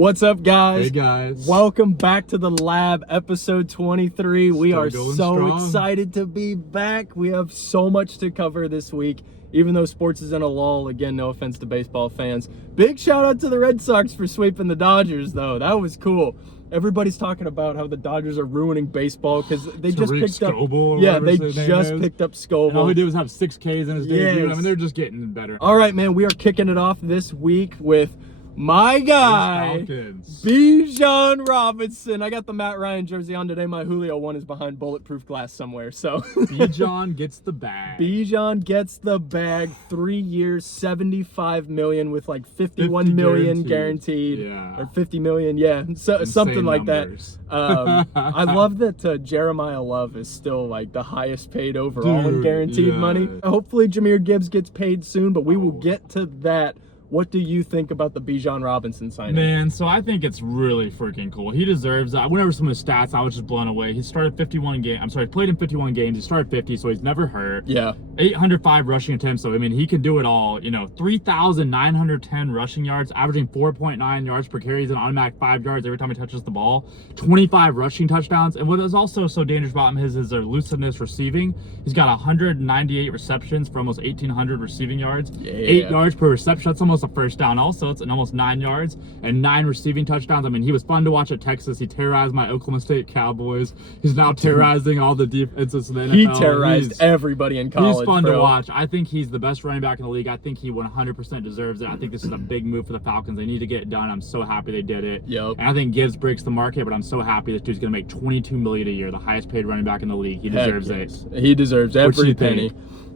What's up, guys? Hey, guys. Welcome back to the lab, episode 23. We are so strong. excited to be back. We have so much to cover this week, even though sports is in a lull. Again, no offense to baseball fans. Big shout out to the Red Sox for sweeping the Dodgers, though. That was cool. Everybody's talking about how the Dodgers are ruining baseball because they just picked up. Yeah, they just picked up Scoble. And all he did was have 6 Ks in his debut. Yes. I mean, they're just getting better. All right, man. We are kicking it off this week with my guy, BIJAN Robinson. I got the Matt Ryan jersey on today. My Julio one is behind bulletproof glass somewhere. So BIJAN gets the bag. BIJAN gets the bag. 3 years, $75 million with like 51 million guaranteed. Yeah. Or 50 million. Yeah. So, something like numbers. That. I love that Jeremiah Love is still like the highest paid overall in guaranteed money. Hopefully Jahmyr Gibbs gets paid soon, but we will get to that. What do you think about the BIJAN Robinson signing? Man, so I think it's really freaking cool. He deserves it. I went over some of his stats. I was just blown away. He started 51 games. I'm sorry, played in 51 games. He started 50, so he's never hurt. Yeah. 805 rushing attempts. So, I mean, he can do it all. You know, 3,910 rushing yards, averaging 4.9 yards per carry. He's an automatic 5 yards every time he touches the ball. 25 rushing touchdowns. And what is also so dangerous about him is his elusiveness receiving. He's got 198 receptions for almost 1,800 receiving yards. Yeah. 8 yards per reception. That's almost a first down also. It's an almost 9 yards and 9 receiving touchdowns. I mean, he was fun to watch at Texas. He terrorized my Oklahoma State Cowboys. He's now terrorizing all the defenses in the NFL. He terrorized everybody in college. He's fun to watch. I think he's the best running back in the league. I think he 100% deserves it. I think this is a big move for the Falcons. They need to get it done. I'm so happy they did it. Yep. And I think Gibbs breaks the market, but I'm so happy this dude's going to make $22 million a year, the highest paid running back in the league. He deserves it. He deserves every penny.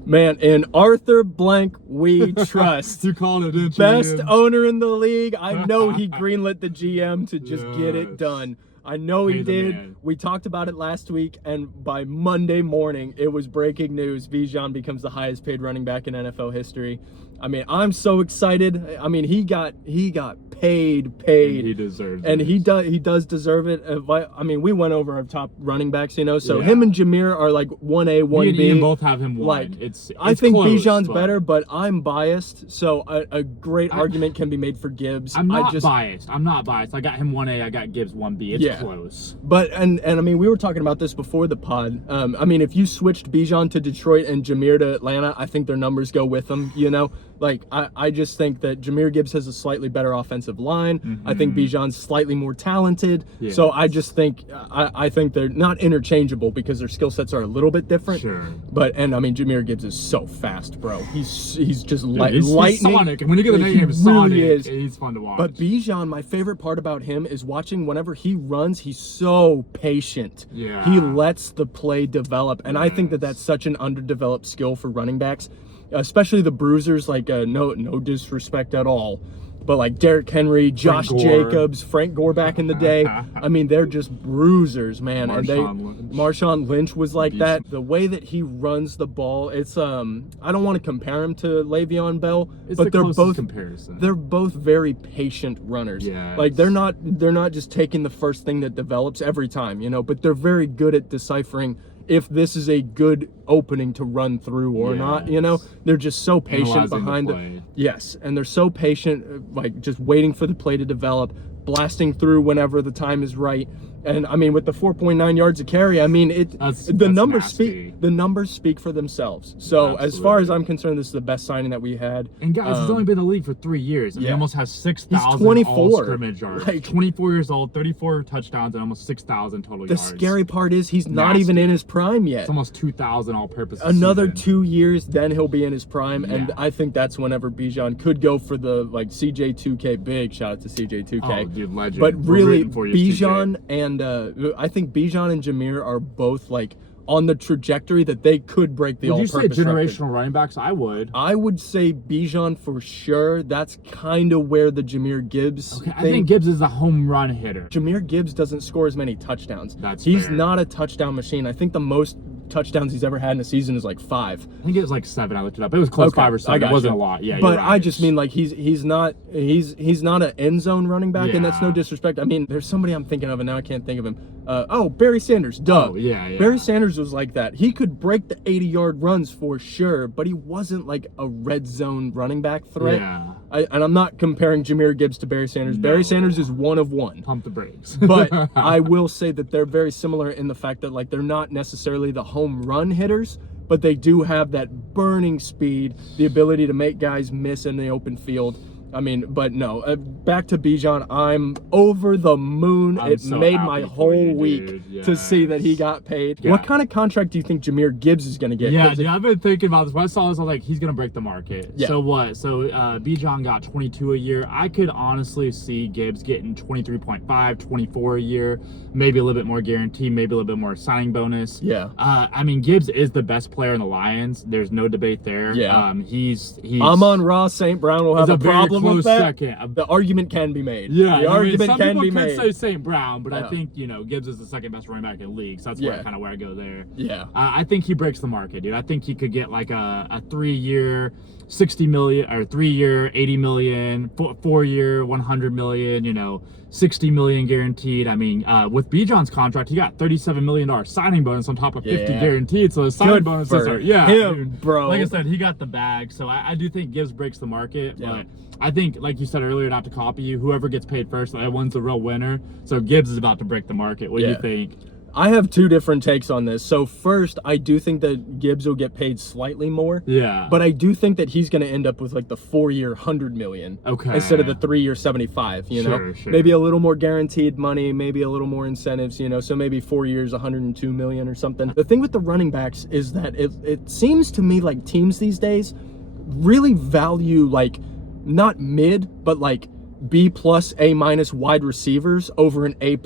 Man, in Arthur Blank, we trust. You called it, didn't you? Best owner in the league. I know he greenlit the GM to just get it done. I know he did. We talked about it last week, and by Monday morning, it was breaking news. BIJAN becomes the highest paid running back in NFL history. I mean, I'm so excited. I mean, he got paid. And he deserves it. And he does deserve it. I mean, we went over our top running backs, you know. So him and Jahmyr are like 1A, 1B. Me and Ian both have him 1. Like, it's I think close, BIJAN's better, but I'm biased. So a great argument can be made for Gibbs. I'm not biased. I got him 1A. I got Gibbs 1B. It's close. But and I mean, we were talking about this before the pod. I mean, if you switched BIJAN to Detroit and Jahmyr to Atlanta, I think their numbers go with them. You know, like I just think that Jahmyr Gibbs has a slightly better offensive line. I think BIJAN's slightly more talented. Yes. So I just think I think they're not interchangeable because their skill sets are a little bit different. Sure. But I mean, Jahmyr Gibbs is so fast, bro. He's just lightning. He's Sonic. And when you get the name Sonic, really he's fun to watch. But BIJAN, my favorite part about him is watching whenever he runs, he's so patient. Yeah. He lets the play develop. And I think that that's such an underdeveloped skill for running backs, especially the bruisers. Like, no disrespect at all, but like Derrick Henry, Josh Jacobs, Frank Gore back in the day. I mean, they're just bruisers, man. Marshawn Lynch was like that. The way that he runs the ball, it's I don't want to compare him to Le'Veon Bell, but they're both very patient runners. Yes. Like they're not just taking the first thing that develops every time, you know, but they're very good at deciphering if this is a good opening to run through or not, you know. They're just so patient behind it. Yes, and they're so patient, like just waiting for the play to develop, blasting through whenever the time is right. And I mean, with the 4.9 yards a carry, I mean, the numbers speak for themselves. So as far as I'm concerned, this is the best signing that we had. And guys, he's only been in the league for 3 years. And he almost has 6,000 all scrimmage yards. Like, 24 years old, 34 touchdowns, and almost 6,000 total yards. The scary part is he's not even in his prime yet. It's almost 2,000 all-purpose. Another 2 years, then he'll be in his prime, and I think that's whenever BIJAN could go for the like CJ2K. Big shout out to CJ2K. Oh, dude, legend. But really, BIJAN and I think BIJAN and Jahmyr are both like on the trajectory that they could break the all-purpose record. Would you say generational running backs? I would. I would say BIJAN for sure. That's kind of where the Jahmyr Gibbs I think Gibbs is a home run hitter. Jahmyr Gibbs doesn't score as many touchdowns. He's not a touchdown machine. I think the most touchdowns he's ever had in a season is like 5. I think it was like 7. I looked it up. It was close, 5 or 7. It wasn't a lot. Yeah, but I just mean like he's not an end zone running back, and that's no disrespect. I mean, there's somebody I'm thinking of, and now I can't think of him. Barry Sanders. Duh. Oh, yeah. Barry Sanders was like that. He could break the 80-yard runs for sure, but he wasn't like a red zone running back threat. Yeah. and I'm not comparing Jahmyr Gibbs to Barry Sanders. No. Barry Sanders is one of one. Pump the brakes. But I will say that they're very similar in the fact that like they're not necessarily the home run hitters, but they do have that burning speed, the ability to make guys miss in the open field. I mean, but no, back to Bijan, I'm over the moon. I'm It so made happy my for whole you, week dude. to see that he got paid. Yeah. What kind of contract do you think Jahmyr Gibbs is going to get? Yeah, 'Cause dude, I've been thinking about this. When I saw this, I was like, he's gonna break the market. Yeah. So what? So Bijan got 22 a year. I could honestly see Gibbs getting 23.5, 24 a year, maybe a little bit more guarantee, maybe a little bit more signing bonus. Yeah. I mean, Gibbs is the best player in the Lions. There's no debate there. Yeah. He's Amon-Ra St. Brown will have he's a very problem close with that. second. The argument can be made. Yeah, the argument some can people be could made. say St. Brown, but Yeah. I think Gibbs is the second best running back in the league, so that's Yeah. kind of where I go there. Yeah. I think he breaks the market, dude. I think he could get like a 3-year 60 million or 3-year 80 million, 4-year 100 million, 60 million guaranteed. I mean, with Bijan's contract, he got $37 million signing bonus on top of 50 Yeah. guaranteed. So the signing Good bonuses for are, yeah, him, dude. bro. Like I said, he got the bag. So I do think Gibbs breaks the market, Yeah. but I think, like you said earlier, not to copy you, whoever gets paid first, that one's the real winner. So Gibbs is about to break the market. What do you Yeah. think? I have two different takes on this. So first, I do think that Gibbs will get paid slightly more. Yeah. But I do think that he's going to end up with like the 4-year 100 million Okay. instead of the 3-year 75, Sure. Maybe a little more guaranteed money, maybe a little more incentives, so maybe 4 years 102 million or something. The thing with the running backs is that it seems to me like teams these days really value like not mid, but like B+, A- wide receivers over an A++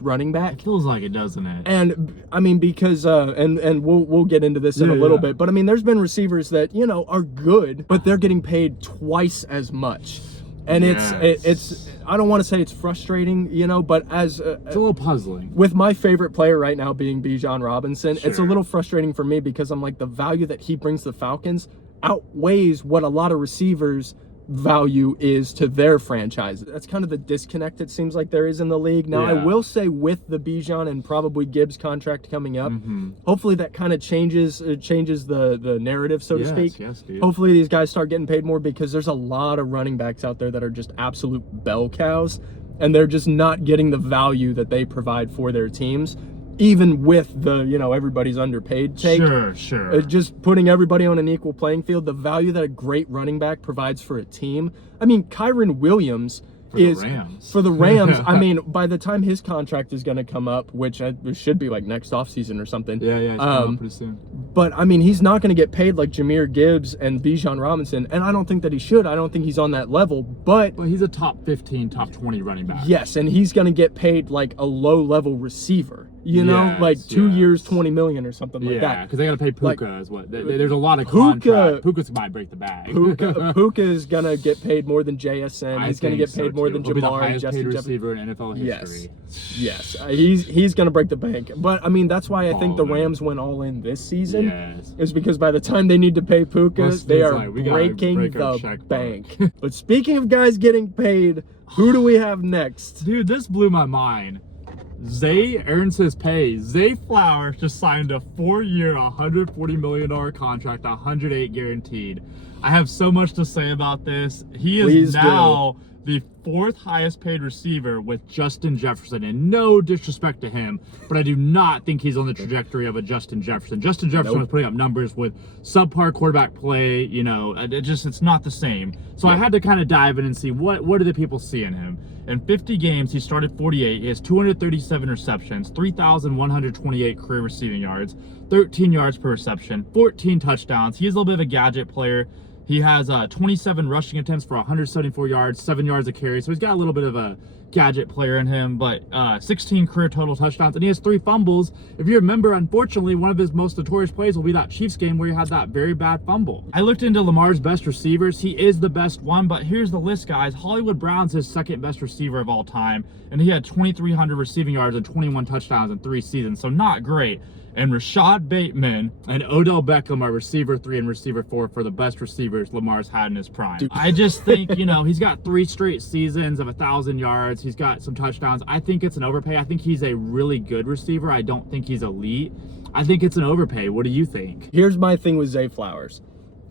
running back. It feels like it, doesn't it? And I mean, because and we'll get into this in a little bit, but I mean, there's been receivers that are good, but they're getting paid twice as much, and it's I don't want to say it's frustrating, but as it's a little puzzling. with my favorite player right now being BIJAN Robinson, it's a Sure. little frustrating for me because I'm like, the value that he brings to the Falcons outweighs what a lot of receivers value is to their franchise. That's kind of the disconnect it seems like there is in the league. Now, I Yeah. will say with the Bijan and probably Gibbs contract coming up, Mm-hmm. hopefully that kind of changes the narrative, so to speak. Yes, dude. Hopefully these guys start getting paid more because there's a lot of running backs out there that are just absolute bell cows, and they're just not getting the value that they provide for their teams, even with the, everybody's underpaid take. Sure. Just putting everybody on an equal playing field, the value that a great running back provides for a team. I mean, Kyron Williams for the Rams. I mean, by the time his contract is going to come up, which it should be like next offseason or something. Yeah, it's coming up pretty soon. But I mean, he's not going to get paid like Jahmyr Gibbs and Bijan Robinson, and I don't think that he should. I don't think he's on that level. But he's a top 15, top 20 running back. yes, and he's going to get paid like a low-level receiver. Like 2 years, 20 million or something like that. Yeah, because they got to pay Puka as well. There's a lot of Puka- contract. Puka's might break the bag. Puka is going to get paid more than JSN. He's going to get paid more than He'll be the Jamar and highest paid Justin receiver in NFL history. Yes, he's going to break the bank. But I mean, that's why I think the man. Rams went all in this season. Yes. Is because by the time they need to pay Puka, Plus, they it's are like, we gotta breaking break our the checkbook. bank. But speaking of guys getting paid, who do we have next? Dude, this blew my mind. Zay earns his pay. Zay Flowers just signed a 4-year, $140 million contract, 108 guaranteed. I have so much to say about this. He is now the 4th highest paid receiver with Justin Jefferson, and no disrespect to him, but I do not think he's on the trajectory of a Justin Jefferson. Justin Jefferson was putting up numbers with subpar quarterback play, it's not the same. So I had to kind of dive in and see what do the people see in him. In 50 games, he started 48. He has 237 receptions, 3,128 career receiving yards, 13 yards per reception, 14 touchdowns. He's a little bit of a gadget player. He has 27 rushing attempts for 174 yards, 7 yards a carry. So he's got a little bit of a gadget player in him, but 16 career total touchdowns, and he has 3 fumbles. If you remember, unfortunately, one of his most notorious plays will be that Chiefs game where he had that very bad fumble. I looked into Lamar's best receivers. He is the best one, but here's the list, guys. Hollywood Brown's his 2nd best receiver of all time, and he had 2,300 receiving yards and 21 touchdowns in 3 seasons, so not great. And Rashad Bateman and Odell Beckham are receiver 3 and receiver 4 for the best receivers Lamar's had in his prime. Dude. I just think, he's got 3 straight seasons of 1,000 yards. He's got some touchdowns. I think it's an overpay. I think he's a really good receiver. I don't think he's elite. I think it's an overpay. What do you think? Here's my thing with Zay Flowers.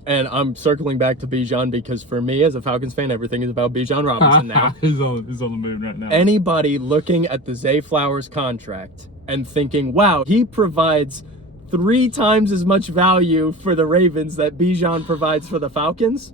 And I'm circling back to Bijan because for me as a Falcons fan, everything is about BIJAN Robinson now. he's on the move right now. Anybody looking at the Zay Flowers contract and thinking, wow, he provides 3 times as much value for the Ravens that Bijan provides for the Falcons,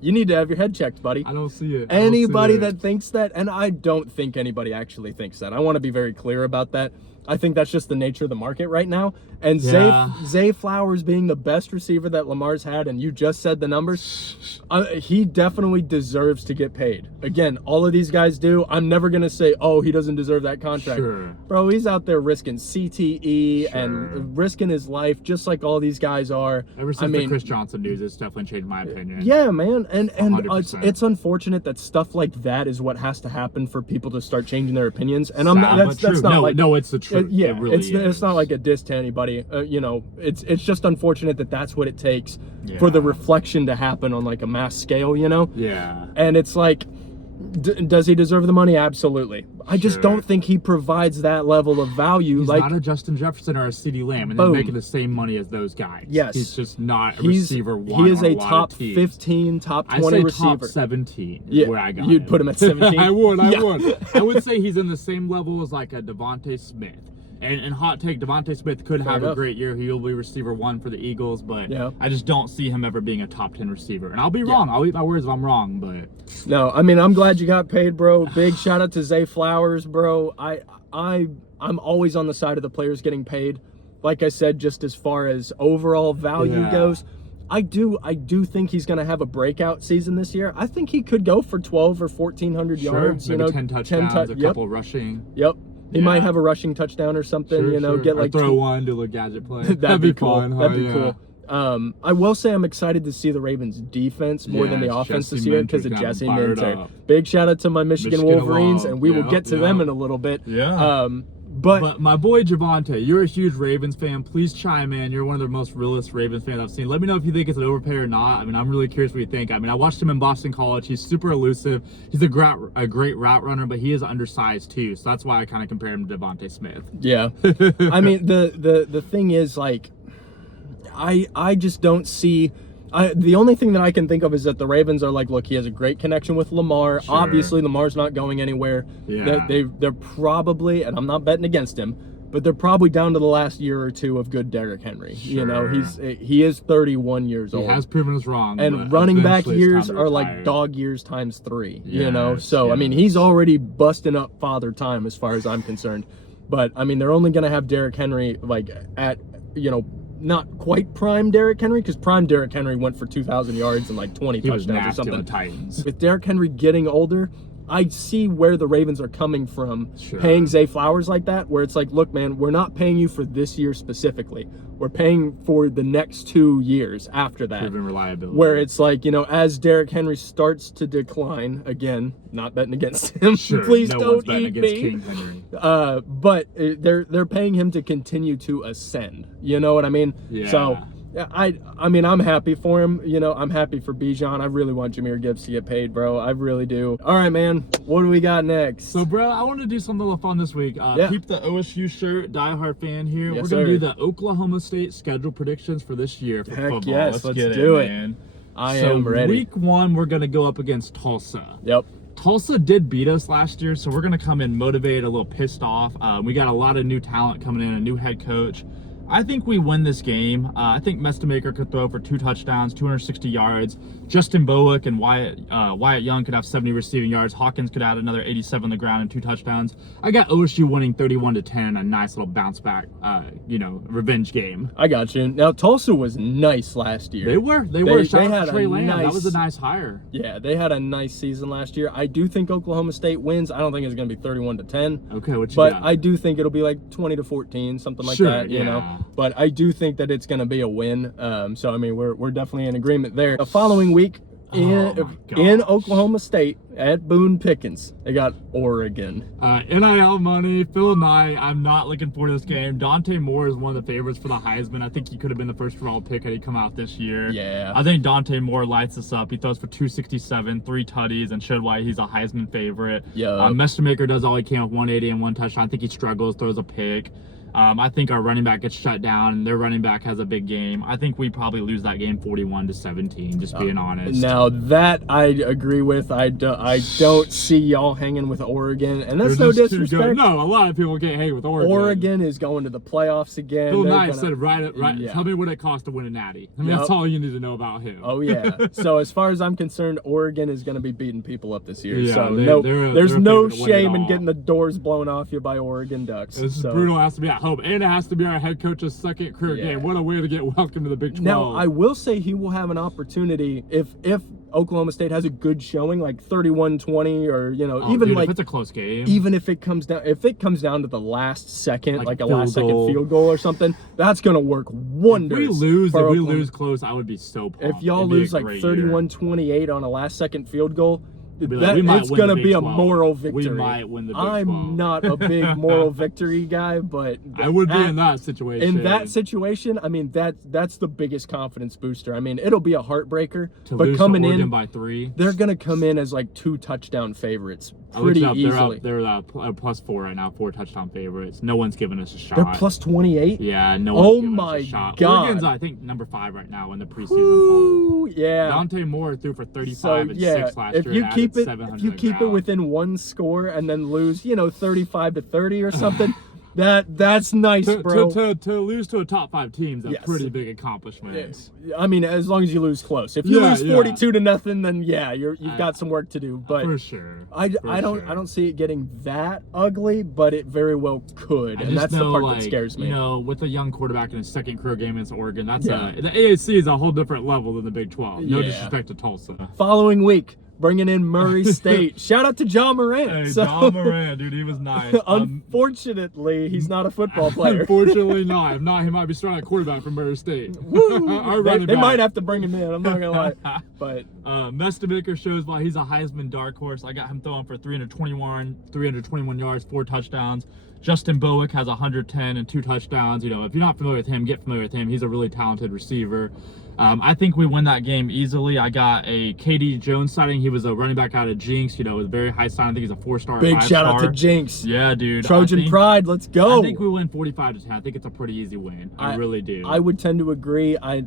you need to have your head checked, buddy. I don't see it. Anybody that thinks that, and I don't think anybody actually thinks that. I want to be very clear about that. I think that's just the nature of the market right now. And Zay Flowers being the best receiver that Lamar's had, and you just said the numbers, he definitely deserves to get paid. Again, all of these guys do. I'm never going to say, oh, he doesn't deserve that contract. Sure. Bro, he's out there risking CTE and risking his life just like all these guys are. Ever since the Chris Johnson news, it's definitely changed my opinion. Yeah, man. And it's unfortunate that stuff like that is what has to happen for people to start changing their opinions. And that's not it's the truth. Yeah, it really it's not like a diss to anybody. You know, it's just unfortunate that that's what it takes for the reflection to happen on like a mass scale, you know? Yeah. And it's like, does he deserve the money? Absolutely. I just don't think he provides that level of value. He's like not a Justin Jefferson or a CeeDee Lamb, and they're making the same money as those guys. Yes. He's just not a receiver one. He is on a lot top of teams. 15, top 20 I say receiver. top 17 is Yeah, where I got you'd put him at 17? I would. I would say he's in the same level as like a Devontae Smith. And hot take, Devontae Smith could have a great year. He'll be receiver 1 for the Eagles, but I just don't see him ever being a top 10 receiver. And I'll be wrong. I'll eat my words if I'm wrong, but no, I mean, I'm glad you got paid, bro. Big shout out to Zay Flowers, bro. I'm always on the side of the players getting paid. Like I said, just as far as overall value goes, I do think he's going to have a breakout season this year. I think he could go for 12 or 1,400 yards, maybe 10 touchdowns, a couple rushing. He might have a rushing touchdown or something, you know, get like throw one, do a gadget play. That'd be cool. Fun, That'd be cool. I will say I'm excited to see the Ravens defense more than the offense this year because of Jesse Minter. Big shout out to my Michigan Wolverines, and we will get to them in a little bit. But my boy Javonte, you're a huge Ravens fan. Please chime in. You're one of the most realist Ravens fans I've seen. Let me know if you think it's an overpay or not. I mean, I'm really curious what you think. I mean, I watched him in Boston College. He's super elusive. He's a great route runner, but he is undersized too. So that's why I kind of compare him to Devontae Smith. Yeah. I mean, the thing is, like, I just don't see... the only thing that I can think of is that the Ravens are like, look, he has a great connection with Lamar. Obviously, Lamar's not going anywhere. They're probably, and I'm not betting against him, but they're probably down to the last year or two of good Derrick Henry. You know, he is 31 years old. He has proven us wrong. And running back years are like dog years times 3. You know, so I mean, he's already busting up father time as far as I'm concerned. But I mean, they're only going to have Derrick Henry like at, you know, not quite prime Derrick Henry, because prime Derrick Henry went for 2,000 yards and like 20 touchdowns or something. On the Titans. With Derrick Henry getting older, I see where the Ravens are coming from paying Zay Flowers like that, where it's like, look, man, we're not paying you for this year specifically. We're paying for the next 2 years after that. Proven reliability. Where it's like, you know, as Derrick Henry starts to decline, again, not betting against him. Please don't eat me. King Henry. But they're paying him to continue to ascend. You know what I mean? Yeah. So I mean, I'm happy for him. You know, I'm happy for Bijan. I really want Jahmyr Gibbs to get paid, bro. I really do. All right, man. What do we got next? So, bro, I want to do something a little fun this week. Keep the OSU shirt, diehard fan here. Yes, we're going to do the Oklahoma State schedule predictions for this year for Heck football. Yes, let's do it, man. I am ready. Week 1, we're going to go up against Tulsa. Yep. Tulsa did beat us last year, so we're going to come in motivated, a little pissed off. We got a lot of new talent coming in, a new head coach. I think we win this game. I think Mestamaker could throw for 2 touchdowns, 260 yards. Justin Bowick and Wyatt Young could have 70 receiving yards. Hawkins could add another 87 on the ground and 2 touchdowns. I got OSU winning 31-10, a nice little bounce back, you know, revenge game. I got you. Now, Tulsa was nice last year. They were. Shout out to Trey Lamb. That was a nice hire. Yeah, they had a nice season last year. I do think Oklahoma State wins. I don't think it's going to be 31-10. Okay, what you got? But I do think it'll be like 20-14, something like that, you know. But I do think that it's going to be a win. So, I mean, we're definitely in agreement there. The following week in Oklahoma State at Boone Pickens, they got Oregon. NIL money, Phil Knight. I'm not looking forward to this game. Dante Moore is one of the favorites for the Heisman. I think he could have been the first overall pick had he come out this year. Yeah. I think Dante Moore lights us up. He throws for 267, 3 tutties, and showed why he's a Heisman favorite. Yeah. Mestamaker does all he can with 180 and 1 touchdown. I think he struggles, throws a pick. I think our running back gets shut down, and their running back has a big game. I think we probably lose that game 41-17, just being honest. Now, that I agree with. I don't see y'all hanging with Oregon, and that's no disrespect. No, a lot of people can't hang with Oregon. Oregon is going to the playoffs again. Phil Knight said, right. Yeah. Tell me what it costs to win a natty. I mean, that's all you need to know about him. Oh, yeah. So, as far as I'm concerned, Oregon is going to be beating people up this year. Yeah, so, there's no shame in getting the doors blown off you by Oregon Ducks. This is brutal. It has to be at home, and it has to be our head coach's second career game. What a way to get welcome to the Big 12. Now, I will say he will have an opportunity if Oklahoma State has a good showing, like 31-20, or if it's a close game, even if it comes down to the last second, like a last second field goal or something, that's gonna work wonders. If we lose close, I would be so pumped. If y'all lose like 31-28 on a last second field goal, it's going to be a moral victory. We might win the Big 12. I'm not a big moral victory guy, but I would be in that situation. In that situation, I mean, that's the biggest confidence booster. I mean, it'll be a heartbreaker, but coming in by 3, they're going to come in as like 2 touchdown favorites pretty easily. They're +4 right now, 4 touchdown favorites. No one's giving us a shot. They're +28. Yeah, no one's giving us a shot. God. Oregon's, I think, number 5 right now in the preseason poll. Yeah. Dante Moore threw for 35 and 6 last year. If you keep it within 1 score and then lose, 35-30 or something, that's nice, bro. To lose to a top 5 team is a pretty big accomplishment. I mean, as long as you lose close. If you lose 42-0, then you've got some work to do. But for sure, I don't see it getting that ugly, but it very well could, and that's the part that scares me. With a young quarterback in his second career game against Oregon, the AAC is a whole different level than the Big 12. No disrespect to Tulsa. Following week, bringing in Murray State. Shout out to John Morant. Hey, John Morant, dude, he was nice. Unfortunately, he's not a football player. Unfortunately not. If not, he might be starting at quarterback for Murray State. Woo! They might have to bring him in. I'm not gonna lie. But Mestemaker shows why he's a Heisman dark horse. I got him throwing for 321 yards, 4 touchdowns. Justin Bowick has 110 and 2 touchdowns. If you're not familiar with him, get familiar with him. He's a really talented receiver. I think we win that game easily. I got a KD Jones sighting. He was a running back out of Jinx, with very high sign. I think he's a 4-star. Big shout out to Jinx. Yeah, dude. Trojan pride, let's go. I think we win 45-10. I think it's a pretty easy win. I really do. I would tend to agree. I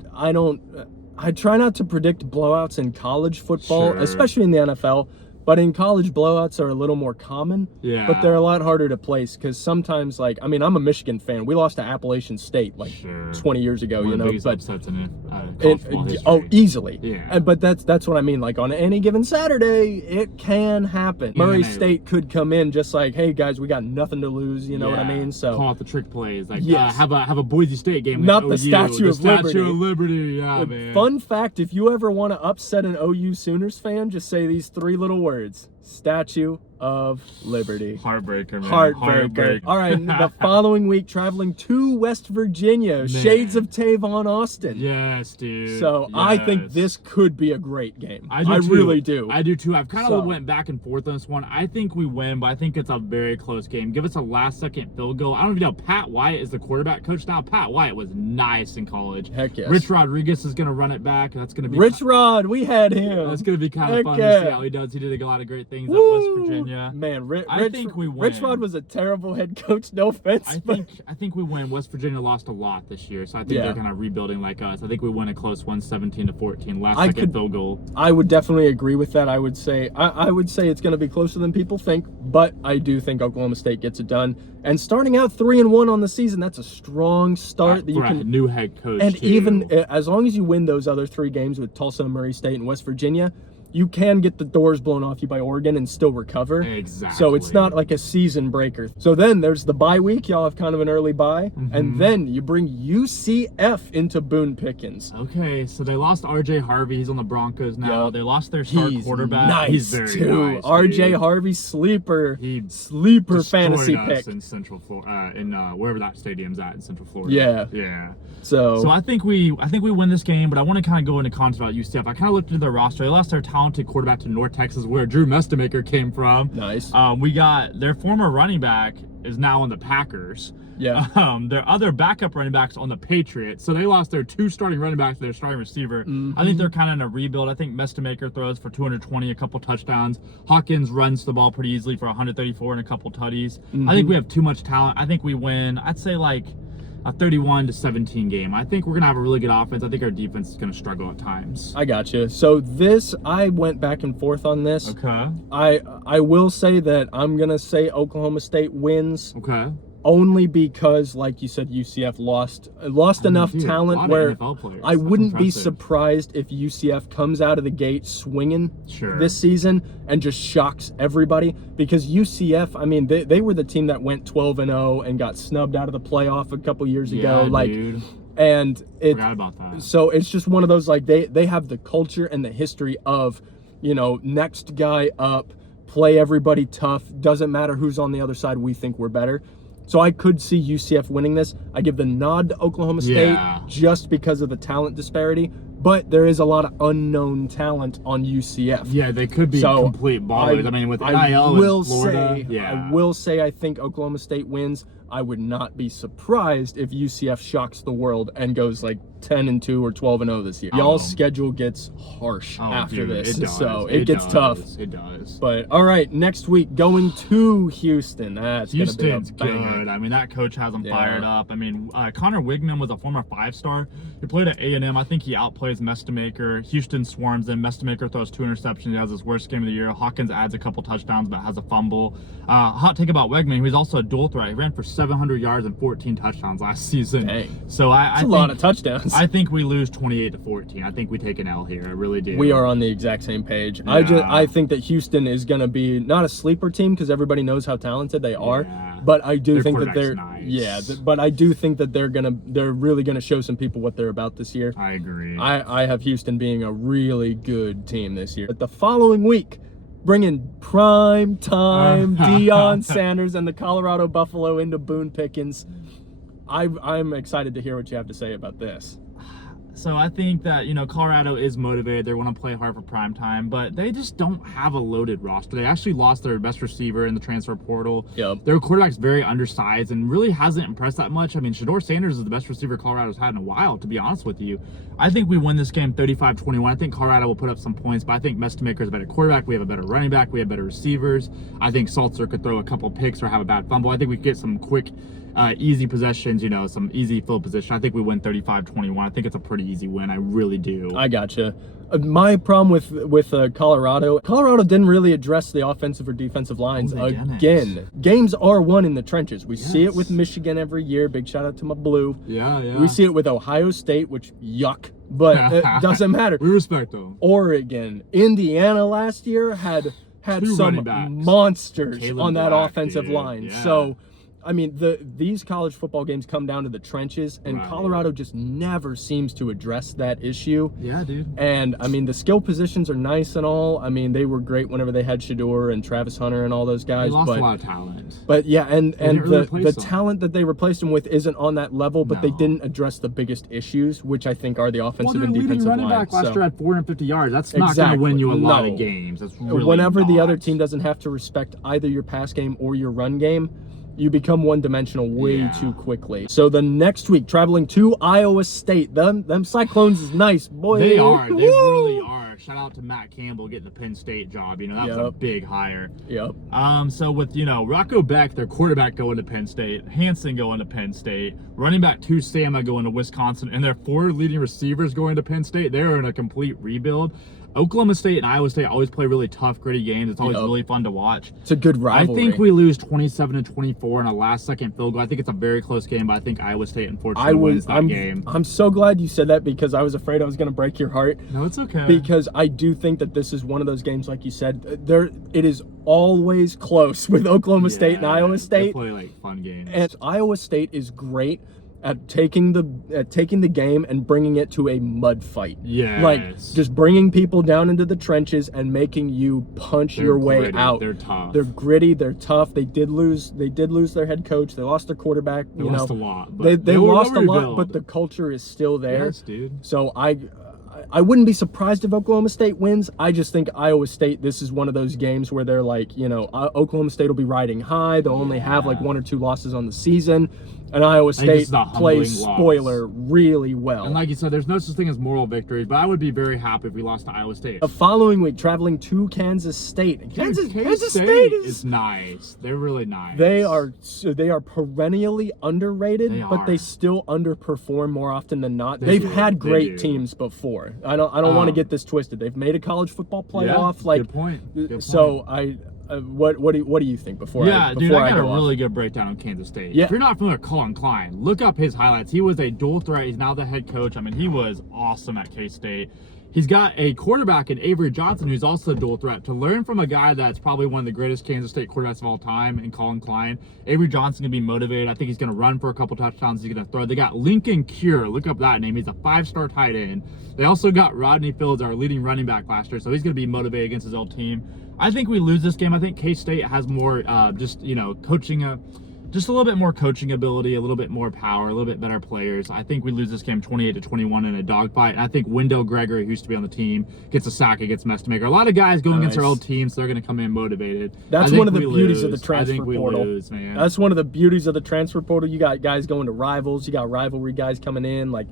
try not to predict blowouts in college football, especially in the NFL. But in college, blowouts are a little more common. Yeah. But they're a lot harder to place because sometimes, I'm a Michigan fan. We lost to Appalachian State 20 years ago. One of the biggest upsets in college football history. Easily. Yeah. But that's what I mean. On any given Saturday, it can happen. Murray State could come in just like, hey guys, we got nothing to lose. You know what I mean? So call out the trick plays. Have a Boise State game. Not the Statue of Liberty. Statue of Liberty. Yeah, man. Fun fact: if you ever want to upset an OU Sooners fan, just say these 3 little words. Statue of Liberty. Heartbreaker, man. Heartbreaker. All right, the following week, traveling to West Virginia, shades of Tavon Austin. Yes, dude. So I think this could be a great game. I really do. I do too. I've kind of went back and forth on this one. I think we win, but I think it's a very close game. Give us a last-second field goal. I don't even know. Pat Wyatt is the quarterback coach now. Pat Wyatt was nice in college. Heck yes. Rich Rodriguez is going to run it back. That's going to be Rich Rod. We had him. That's going to be kind of fun to see how he does. He did a lot of great things at West Virginia. Man, I think we win. Rich Rod was a terrible head coach. No offense. I think we win. West Virginia lost a lot this year, so I think they're kind of rebuilding like us. I think we win a close one, 17-14, last-second field goal. I would definitely agree with that. I would say it's going to be closer than people think, but I do think Oklahoma State gets it done. And starting out 3-1 on the season, that's a strong start. That you can, a new head coach. And even as long as you win those other 3 games with Tulsa, Murray State, and West Virginia, you can get the doors blown off you by Oregon and still recover. Exactly. So it's not like a season breaker. So then there's the bye week. Y'all have kind of an early bye. And then you bring UCF into Boone Pickens. Okay, so they lost R.J. Harvey. He's on the Broncos now. Yep. They lost their star quarterback. Nice, he's very too. nice, R.J. Harvey, sleeper fantasy pick. In Central Florida, in wherever that stadium's at in Central Florida. Yeah. So I think we win this game, but I want to kind of go into content about UCF. I kind of looked into their roster. They lost their talented quarterback to North Texas, where Drew Mestemaker came from. Nice. We got their former running back is now on the Packers. Yeah. Their other backup running backs on the Patriots. So they lost their 2 starting running backs, their starting receiver. I think they're kind of in a rebuild. I think Mestemaker throws for 220, a couple touchdowns. Hawkins runs the ball pretty easily for 134 and a couple tutties. I think we have too much talent. I think we win, I'd say like a 31-17 game. I think we're going to have a really good offense. I think our defense is going to struggle at times. I got you. So this, I went back and forth on this. Okay. I will say that I'm going to say Oklahoma State wins. Okay. Only because, like you said, UCF lost enough talent where I wouldn't be surprised if UCF comes out of the gate swinging this season and just shocks everybody. Because UCF, I mean, they were the team that went 12-0 and got snubbed out of the playoff a couple years ago. Dude. And forgot about that. So it's just one of those, like, they have the culture and the history of, you know, next guy up, play everybody tough, doesn't matter who's on the other side, we think we're better. So I could see UCF winning this. I give the nod to Oklahoma State just because of the talent disparity, but there is a lot of unknown talent on UCF. Yeah, they could be complete ballers. I mean, with NIL and Florida. I will say I think Oklahoma State wins. I would not be surprised if UCF shocks the world and goes like 10-2 or 12-0 this year. Y'all's schedule gets harsh after this, so it gets tough. It does. But all right, next week going to Houston. That's Houston's gonna be a banger. good. I mean, that coach has them fired up. I mean, Connor Wigman was a former 5-star. He played at A&M. I think he outplays Mestemaker. Houston swarms him. Mestemaker throws 2 interceptions. He has his worst game of the year. Hawkins adds a couple touchdowns, but has a fumble. Hot take about Wigman. He was also a dual threat. He ran for 700 yards and 14 touchdowns last season. Dang. So That's a lot of touchdowns. I think we lose 28-14. I think we take an L here. I really do. We are on the exact same page. Yeah. I think that Houston is going to be not a sleeper team because everybody knows how talented they are. Yeah. But I do think that they're nice. but I do think that they're really gonna show some people what they're about this year. I agree. I have Houston being a really good team this year. But the following week, bringing prime time Deion Sanders and the Colorado Buffalo into Boone Pickens. I'm excited to hear what you have to say about this. So I think that, you know, Colorado is motivated. They want to play hard for prime time, but they just don't have a loaded roster. They actually lost their best receiver in the transfer portal. Yep. Their quarterback's very undersized and really hasn't impressed that much. I mean, Shedeur Sanders is the best receiver Colorado's had in a while, to be honest with you. I think we win this game 35-21. I think Colorado will put up some points, but I think Mestemaker's a better quarterback. We have a better running back. We have better receivers. I think Salter could throw a couple picks or have a bad fumble. I think we could get some quick easy possessions, you know, some easy field position. I think we win 35-21. I think it's a pretty easy win. I really do. I gotcha. My problem with Colorado didn't really address the offensive or defensive lines again. Games are won in the trenches. We see it with Michigan every year. Big shout out to my blue. Yeah. We see it with Ohio State, which yuck, but it doesn't matter. We respect them. Oregon, Indiana last year had some monsters on that offensive line. Yeah. So I mean, these college football games come down to the trenches, and Colorado just never seems to address that issue. Yeah, dude. And, I mean, the skill positions are nice and all. I mean, they were great whenever they had Shedeur and Travis Hunter and all those guys. They lost a lot of talent. But, yeah, and the talent that they replaced them with isn't on that level, but they didn't address the biggest issues, which I think are the offensive and defensive line. Running back last year had 450 yards. That's not going to win you a lot of games. That's really Whenever the other team doesn't have to respect either your pass game or your run game, you become one-dimensional way too quickly. So the next week, traveling to Iowa State. Them Cyclones is nice, boy. They are. They really are. Shout out to Matt Campbell getting the Penn State job. You know, that was a big hire. Yep. So with, you know, Rocco Beck, their quarterback, going to Penn State, Hanson going to Penn State, running back Sama going to Wisconsin, and their 4 leading receivers going to Penn State, they're in a complete rebuild. Oklahoma State and Iowa State always play really tough, gritty games. It's always really fun to watch. It's a good rivalry. I think we lose 27-24 in a last-second field goal. I think it's a very close game, but I think Iowa State unfortunately wins that game. I'm so glad you said that because I was afraid I was going to break your heart. No, it's okay. Because I do think that this is one of those games, like you said, it is always close with Oklahoma State and Iowa State. They play like fun games. And Iowa State is great at taking the game and bringing it to a mud fight. Yeah. Like just bringing people down into the trenches and making you punch your way out. They're tough. They're gritty, they're tough. They did lose their head coach. They lost their quarterback, They lost a lot. They lost a lot, but the culture is still there. Yes, dude. So I wouldn't be surprised if Oklahoma State wins. I just think Iowa State, this is one of those games where they're like, Oklahoma State will be riding high. They'll only have like 1 or 2 losses on the season. And Iowa State plays spoiler really well. And like you said, there's no such thing as moral victories, but I would be very happy if we lost to Iowa State. The following week, traveling to Kansas State. Kansas State is nice. They're really nice. They are perennially underrated, but they still underperform more often than not. They've had great teams before. I don't want to get this twisted. They've made a college football playoff. Good point. Good point. So what do you think before? I got a really good breakdown on Kansas State. Yeah. If you're not familiar with Colin Klein, look up his highlights. He was a dual threat. He's now the head coach. I mean, he was awesome at K-State. He's got a quarterback in Avery Johnson who's also a dual threat. To learn from a guy that's probably one of the greatest Kansas State quarterbacks of all time in Colin Klein, Avery Johnson going to be motivated. I think he's going to run for a couple touchdowns. He's going to throw. They got Lincoln Cure. Look up that name. He's a 5-star tight end. They also got Rodney Fields, our leading running back last year, so he's going to be motivated against his old team. I think we lose this game. I think K-State has more coaching, just a little bit more coaching ability, a little bit more power, a little bit better players. I think we lose this game 28-21 in a dogfight. And I think Wendell Gregory, who used to be on the team, gets a sack against Mestemaker. A lot of guys going against their old teams, so they're going to come in motivated. That's one of the beauties of the transfer portal. Lose, man. That's one of the beauties of the transfer portal. You got guys going to rivals. You got rivalry guys coming in. Like,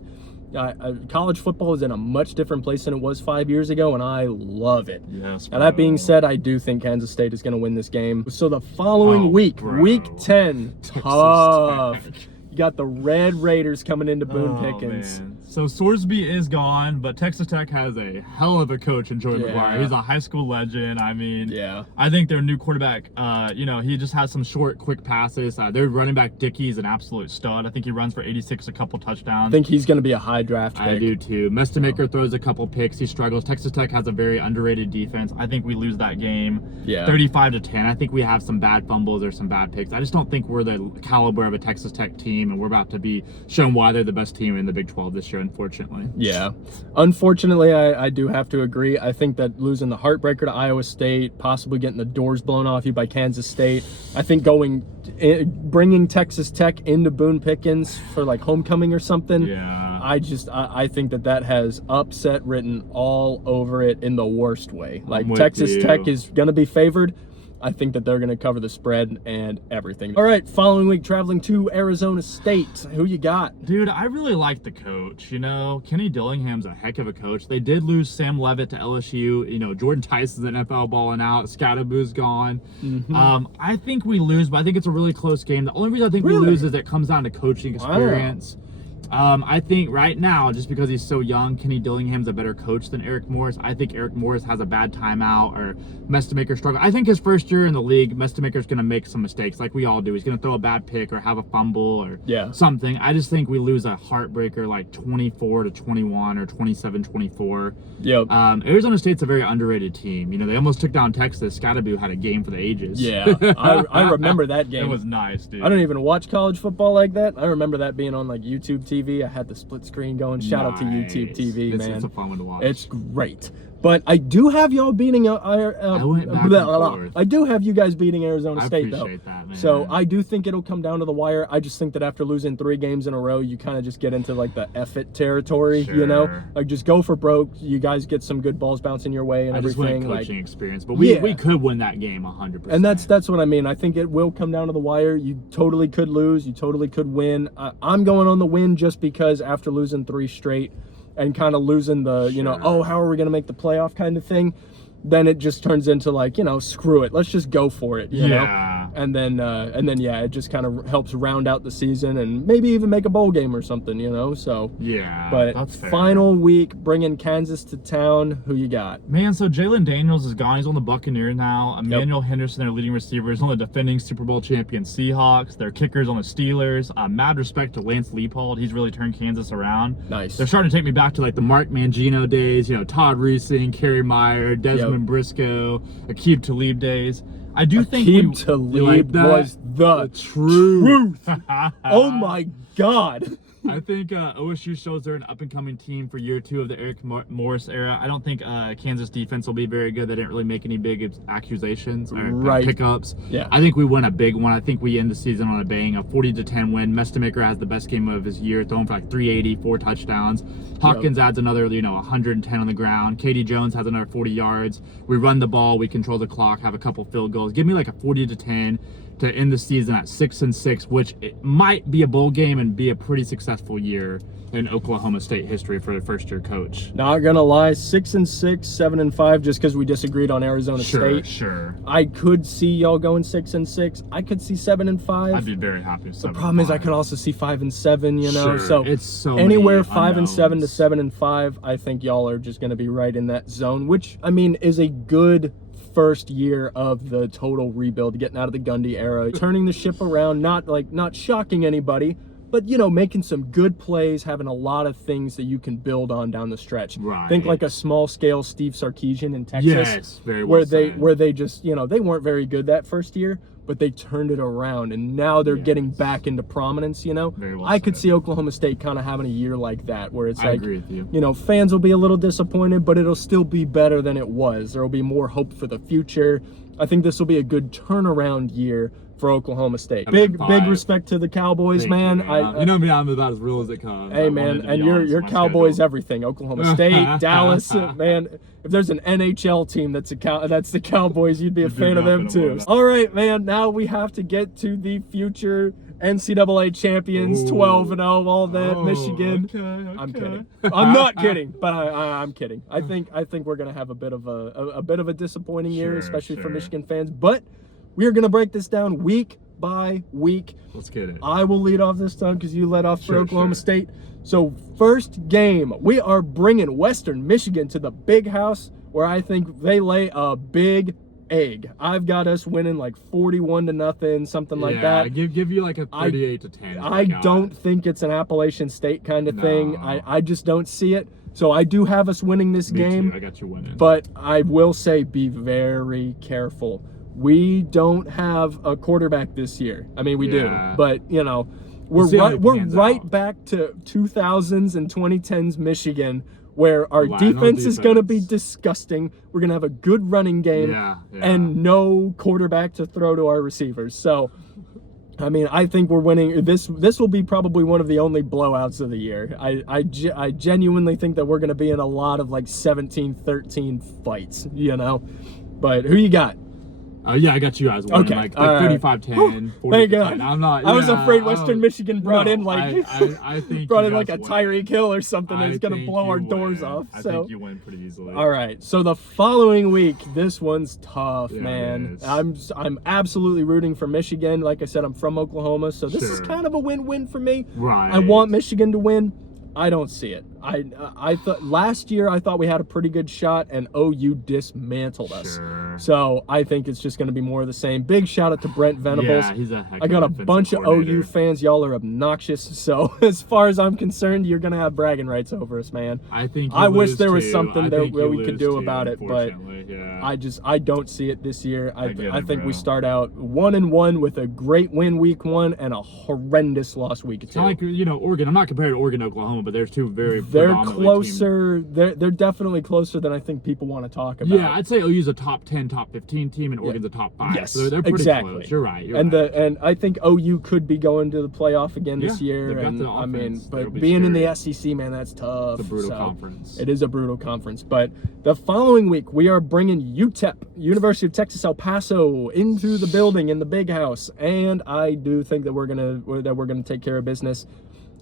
college football is in a much different place than it was 5 years ago, and I love it. Yes, and that being said, I do think Kansas State is going to win this game. So the following week, week 10, tough. You got the Red Raiders coming into Boone Pickens. Man. So Sorsby is gone, but Texas Tech has a hell of a coach in Joey McGuire. He's a high school legend. I mean, I think their new quarterback, he just has some short, quick passes. Their running back, Dickey's an absolute stud. I think he runs for 86, a couple touchdowns. I think he's going to be a high draft pick. I do too. Mestemaker throws a couple picks. He struggles. Texas Tech has a very underrated defense. I think we lose that game 35-10. I think we have some bad fumbles or some bad picks. I just don't think we're the caliber of a Texas Tech team, and we're about to be shown why they're the best team in the Big 12 this year, unfortunately. Yeah. Unfortunately, I do have to agree. I think that losing the heartbreaker to Iowa State, possibly getting the doors blown off you by Kansas State, I think bringing Texas Tech into Boone Pickens for like homecoming or something, I think that has upset written all over it in the worst way. Like, Texas Tech is going to be favored. I think that they're going to cover the spread and everything. All right, following week, traveling to Arizona State. Who you got? Dude, I really like the coach. Kenny Dillingham's a heck of a coach. They did lose Sam Levitt to LSU. Jordan Tyson's NFL balling out. Scadaboo's gone. I think we lose, but I think it's a really close game. The only reason I think we lose is it comes down to coaching experience. I think right now, just because he's so young, Kenny Dillingham's a better coach than Eric Morris. I think Eric Morris has a bad timeout, or Mestemaker struggle. I think his first year in the league, Mestemaker's going to make some mistakes like we all do. He's going to throw a bad pick or have a fumble or something. I just think we lose a heartbreaker like 24-21 or 27-24. Yep. Arizona State's a very underrated team. They almost took down Texas. Scadaboo had a game for the ages. Yeah, I remember that game. It was nice, dude. I don't even watch college football like that. I remember that being on like YouTube TV. I had the split screen going. Shout out to YouTube TV, man. It's a fun one to watch. It's great. But I do have y'all beating I do have you guys beating Arizona State, though. That, man. So I do think it'll come down to the wire. I just think that after losing 3 games in a row, you kind of just get into like the F it territory, Like, just go for broke. You guys get some good balls bouncing your way and everything. I just want coaching experience, but we could win that game 100%. And that's what I mean. I think it will come down to the wire. You totally could lose. You totally could win. I'm going on the win just because after losing 3 straight, and kind of losing the, how are we going to make the playoff kind of thing, then it just turns into like, screw it. Let's just go for it, you know? And then, it just kind of helps round out the season and maybe even make a bowl game or something, So, but that's fair. Final week, bringing Kansas to town. Who you got? Man, so Jalen Daniels is gone. He's on the Buccaneers now. Emmanuel Henderson, their leading receiver, is on the defending Super Bowl champion Seahawks. Their kicker's on the Steelers. Mad respect to Lance Leopold. He's really turned Kansas around. Nice. They're starting to take me back to like the Mark Mangino days, Todd Reesing, Kerry Meyer, Desmond Briscoe, Aqib Talib days. I do think Talib was the truth. Oh my God. I think OSU shows they're an up-and-coming team for year 2 of the Eric Morris era. I don't think Kansas defense will be very good. They didn't really make any big accusations or pickups. Yeah. I think we win a big one. I think we end the season on a bang, a 40-10 win. Mestemaker has the best game of his year, throwing for like 380, 4 touchdowns. Hawkins adds another, 110 on the ground. Katie Jones has another 40 yards. We run the ball, we control the clock, have a couple field goals. Give me like a 40-10 to end the season at 6-6, which it might be a bowl game and be a pretty successful year in Oklahoma State history for the first-year coach. Not gonna lie, 6-6, 7-5, just because we disagreed on Arizona State. Sure. I could see y'all going 6-6. I could see 7-5. I'd be very happy with 7-5. The problem is I could also see 5-7. Sure. So it's so anywhere many 5-7 to 7-5. I think y'all are just gonna be right in that zone, which I mean is a good first year of the total rebuild, getting out of the Gundy era, turning the ship around, not shocking anybody, but making some good plays, having a lot of things that you can build on down the stretch. Right. Think like a small scale Steve Sarkisian in Texas. Yes, very well where they just they weren't very good that first year, but they turned it around and now they're getting back into prominence. Very well I could see Oklahoma State kind of having a year like that where it's I agree with you. Fans will be a little disappointed, but it'll still be better than it was. There will be more hope for the future. I think this will be a good turnaround year for Oklahoma State. Big respect to the Cowboys, man. You know me, I'm about as real as it comes. Hey, man, and your Cowboys everything. Oklahoma State, Dallas, man. If there's an NHL team that's the Cowboys, you'd be a fan of them too. All right, man. Now we have to get to the future NCAA champions, 12-0, all that. Michigan. Okay. I'm kidding. I'm not kidding, but I'm kidding. I think we're gonna have a bit of a disappointing year, especially for Michigan fans. But we are gonna break this down week by week. Let's get it. I will lead off this time because you led off for Oklahoma State. So first game, we are bringing Western Michigan to the big house where I think they lay a big egg. I've got us winning like 41-0, something like that. Give you like a 38-10. I don't think it's an Appalachian State kind of thing. I just don't see it. So I do have us winning this game. Too. I got you winning. But I will say be very careful. We don't have a quarterback this year. I mean, we do, but we're right back to 2000s and 2010s Michigan, where our defense is going to be disgusting. We're going to have a good running game and no quarterback to throw to our receivers. So, I mean, I think we're winning. This will be probably one of the only blowouts of the year. I genuinely think that we're going to be in a lot of like 17-13 fights, But who you got? I got you guys winning. Okay. Like 35-10, 40-10. Thank God. I'm not. I was afraid Western Michigan brought in I think brought in like a Tyreek Hill or something that's gonna blow our doors off. I think you win pretty easily. All right. So the following week, this one's tough, man. I'm absolutely rooting for Michigan. Like I said, I'm from Oklahoma, so this is kind of a win-win for me. Right. I want Michigan to win. I don't see it. I thought last year I thought we had a pretty good shot and OU dismantled us. So I think it's just going to be more of the same. Big shout out to Brent Venables. Yeah, he's a heck I got a of bunch of OU fans. Y'all are obnoxious. So as far as I'm concerned, you're going to have bragging rights over us, man. I wish there was something that we could do about it, but yeah. I don't see it this year. I think we start out 1-1 with a great win week 1 and a horrendous loss week 2. It's not like Oregon. I'm not comparing Oregon to Oklahoma, but there's two they're closer. They're definitely closer than I think people want to talk about. Yeah, I'd say OU's a top 10, top 15 team, and Oregon's a top 5. Yes, so they're pretty close. You're right. And I think OU could be going to the playoff again this year. And I mean, but being in the SEC, man, that's tough. It's a brutal conference. It is a brutal conference. But the following week, we are bringing UTEP, University of Texas El Paso, into the building in the big house, and I do think that we're gonna take care of business.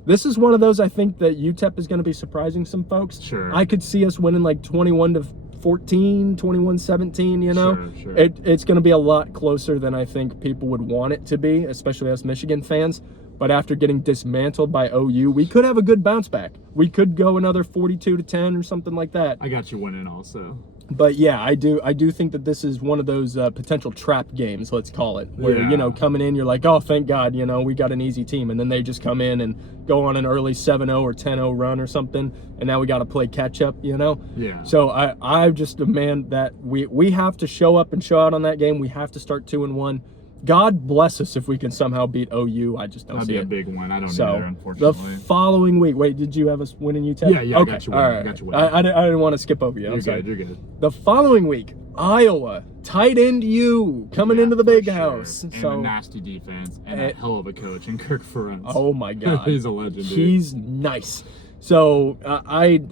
This is one of those, I think, that UTEP is going to be surprising some folks. Sure. I could see us winning like 21-14, 21-17, Sure. It's going to be a lot closer than I think people would want it to be, especially us Michigan fans. But after getting dismantled by OU, we could have a good bounce back. We could go another 42-10 or something like that. I got you winning also. But yeah, I do think that this is one of those potential trap games, let's call it, where coming in you're like, oh, thank God, we got an easy team, and then they just come in and go on an early 7-0 or 10-0 run or something, and now we got to play catch up, Yeah. So I just demand that we have to show up and show out on that game. We have to start 2-1. God bless us if we can somehow beat OU. I just don't see it. That'd be a big one. I don't So, either, unfortunately. the following week, wait, did you have us winning UTEP? Yeah, okay. I got you winning. All right. I got you winning. I didn't want to skip over you. I'm You're sorry. good. You're good. The following week, Iowa, tight end U, coming into the for big sure. house. And So a nasty defense and a hell of a coach in Kirk Ferentz. Oh my God, he's a legend. Dude. He's nice. So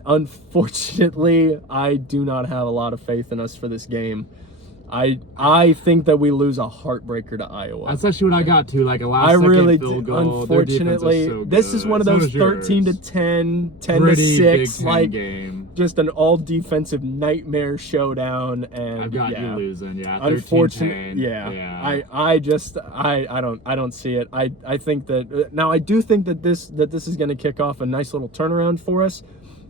unfortunately, I do not have a lot of faith in us for this game. I think that we lose a heartbreaker to Iowa. That's actually what I got to, like a last I second really field do. goal. Unfortunately, so this is one of those 13 to 10, 10 to 6, like game. just an all defensive nightmare showdown. And I've got you losing, yeah. 13-10. Unfortunately, yeah. I don't see it. I think that now I do think that this is going to kick off a nice little turnaround for us,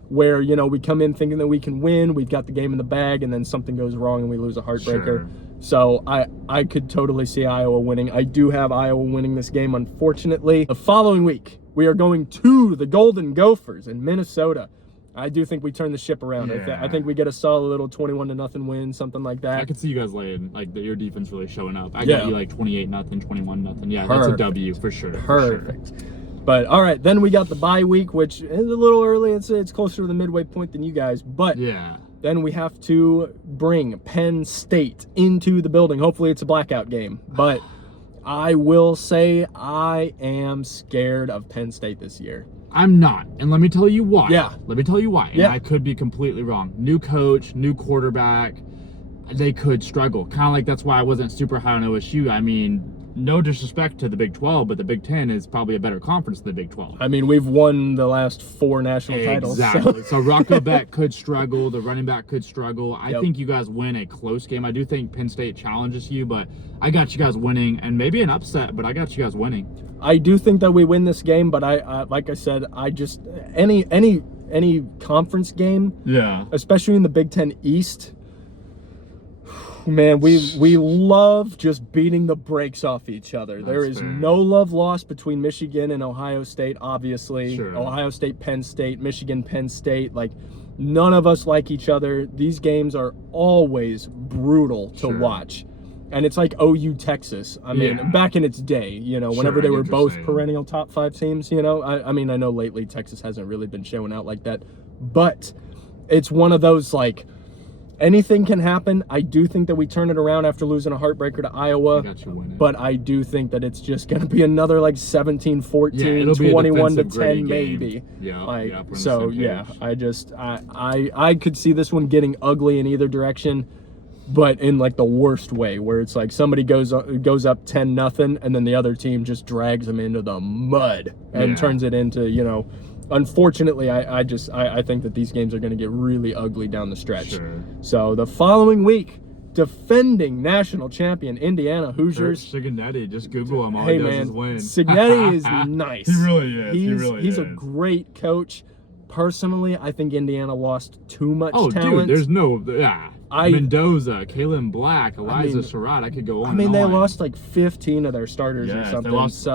where, you know, we come in thinking that we can win, we've got the game in the bag, and then something goes wrong and we lose a heartbreaker. Sure. So I could totally see Iowa winning. I do have Iowa winning this game, unfortunately. The following week, we are going to the Golden Gophers in Minnesota. I do think we turn the ship around. Yeah. I think we get a solid little 21-0 win, something like that. I could see you guys laying, like, your defense really showing up. I got you, like, 28-0, 21-0. Yeah, Perfect. that's a W for sure. Perfect. For sure. But all right, then we got the bye week, which is a little early. It's closer to the midway point than you guys. But yeah, then we have to bring Penn State into the building. Hopefully it's a blackout game. But I will say I am scared of Penn State this year. I'm not. And let me tell you why. Yeah. Let me tell you why. And yeah. I could be completely wrong. New coach, new quarterback. They could struggle. Kind of like that's why I wasn't super high on OSU. I mean, no disrespect to the Big 12, but the Big 10 is probably a better conference than the Big 12. I mean, we've won the last 4 national titles. Exactly. So Rocco Beck could struggle. The running back could struggle. I think you guys win a close game. I do think Penn State challenges you, but I got you guys winning, and maybe an upset, but I got you guys winning. I do think that we win this game, but I like I said, I just any conference game, especially in the Big 10 East. Man, we love just beating the brakes off each other. There is no love lost between Michigan and Ohio State, obviously. Sure. Ohio State, Penn State, Michigan, Penn State. Like, none of us like each other. These games are always brutal to watch. And it's like OU, Texas. I mean, back in its day, you know, whenever they were both perennial top 5 teams, you know. I mean, I know lately Texas hasn't really been showing out like that. But it's one of those, like, anything can happen. I do think that we turn it around after losing a heartbreaker to Iowa. But I do think that it's just going to be another like 17-14, 21-10 maybe. So yeah, I could see this one getting ugly in either direction, but in like the worst way, where it's like somebody goes up 10-0 and then the other team just drags them into the mud and turns it into, you know. Unfortunately, I think that these games are going to get really ugly down the stretch. Sure. So the following week, defending national champion Indiana Hoosiers. Cignetti, just Google him. All hey he does man, is win. Cignetti is nice. He really is. He's a great coach. Personally, I think Indiana lost too much talent. Dude, there's no Mendoza, Kalen Black, Eliza Surratt. I could go on. I mean, they lost like 15 of their starters or something. They lost,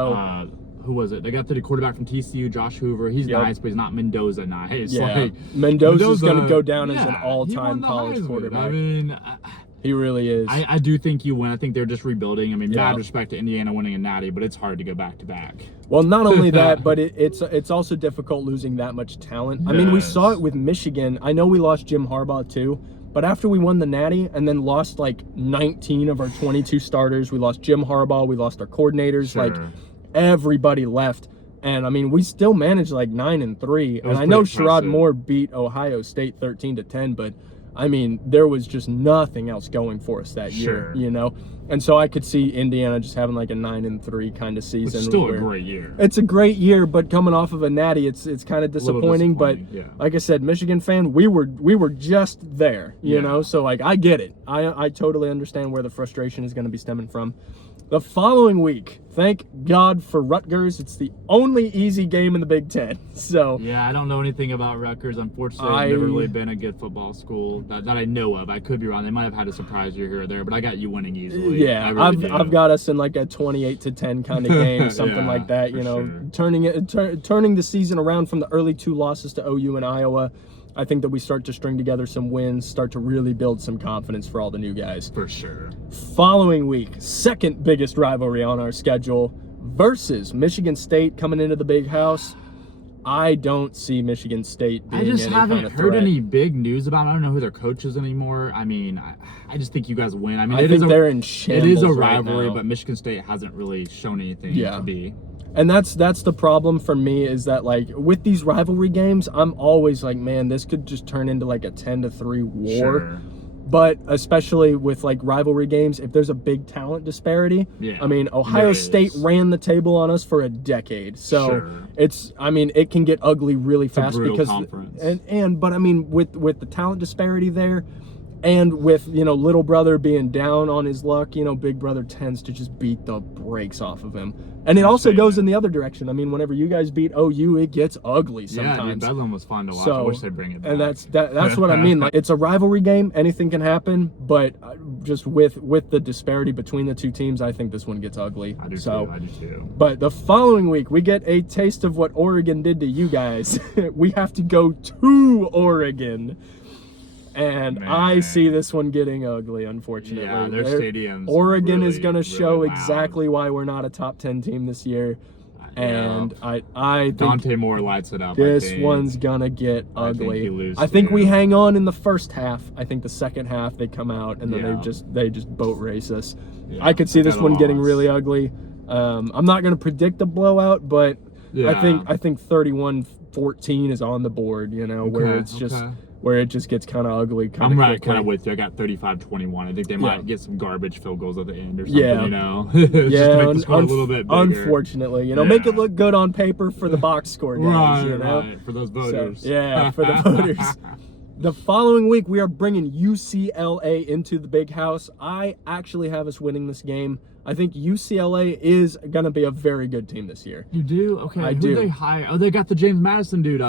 who was it? They got the quarterback from TCU, Josh Hoover. He's nice, but he's not Mendoza nice. Like, Mendoza's going to go down as an all-time college quarterback. I mean, he really is. I do think you win. I think they're just rebuilding. I mean, mad respect to Indiana winning a natty, but it's hard to go back to back. Well, not only that, but it's also difficult losing that much talent. I mean, we saw it with Michigan. I know we lost Jim Harbaugh too, but after we won the natty and then lost like 19 of our 22 starters, we lost Jim Harbaugh, we lost our coordinators, like everybody left. And I mean, we still managed like 9-3. And I know Sherrod Moore beat Ohio State 13-10, but I mean, there was just nothing else going for us that year, you know? And so I could see Indiana just having like a 9-3 kind of season. It's still a great year. It's a great year, but coming off of a natty, it's kind of disappointing. But like I said, Michigan fan, we were just there, you know? So like, I get it. I totally understand where the frustration is going to be stemming from. The following week, thank God for Rutgers. It's the only easy game in the Big Ten. So yeah, I don't know anything about Rutgers. Unfortunately, I've never really been a good football school that I know of. I could be wrong. They might have had a surprise year here or there, but I got you winning easily. Yeah, I've got us in like a 28-10 kind of game, something like that. You know, turning the season around from the early 2 losses to OU and Iowa. I think that we start to string together some wins, start to really build some confidence for all the new guys. For sure. Following week, second biggest rivalry on our schedule versus Michigan State coming into the Big House. I don't see Michigan State being I just any haven't kind of heard threat. any big news about them. I don't know who their coach is anymore. I mean, I just think you guys win. I mean, I think they're in shambles. It is a right rivalry, now. but Michigan State hasn't really shown anything to be. And that's the problem for me, is that like with these rivalry games, I'm always like, man, this could just turn into like a 10-3 war. Sure. But especially with like rivalry games, if there's a big talent disparity, I mean, Ohio State ran the table on us for a decade. So it can get ugly really fast because conference. But I mean, with the talent disparity there, and with, little brother being down on his luck, big brother tends to just beat the brakes off of him. And it also goes in the other direction. I mean, whenever you guys beat OU, it gets ugly sometimes. Yeah, dude, Bedlam was fun to watch. I wish they'd bring it back. And that's what I mean. Like, it's a rivalry game. Anything can happen. But just with the disparity between the two teams, I think this one gets ugly. I do too. But the following week, we get a taste of what Oregon did to you guys. We have to go to Oregon. And I see this one getting ugly, unfortunately. Yeah, their stadiums. Oregon really, is going to show really exactly why we're not a top 10 team this year. And I think Dante Moore lights it up. This one's going to get ugly. I think too. we hang on in the first half. I think the second half they come out and then they just boat race us. Yeah, I could see this one getting really ugly. I'm not going to predict a blowout, but I think 31-14 is on the board, where it just gets kind of ugly. I'm right, kind of with you. I got 35-21. I think they might get some garbage field goals at the end or something, just to make the score a little bit bigger. Unfortunately, make it look good on paper for the box score guys, Right, for those voters. So, for the voters. The following week, we are bringing UCLA into the Big House. I actually have us winning this game. I think UCLA is going to be a very good team this year. You do? Okay. I Who do. They hire? Oh, they got the James Madison dude,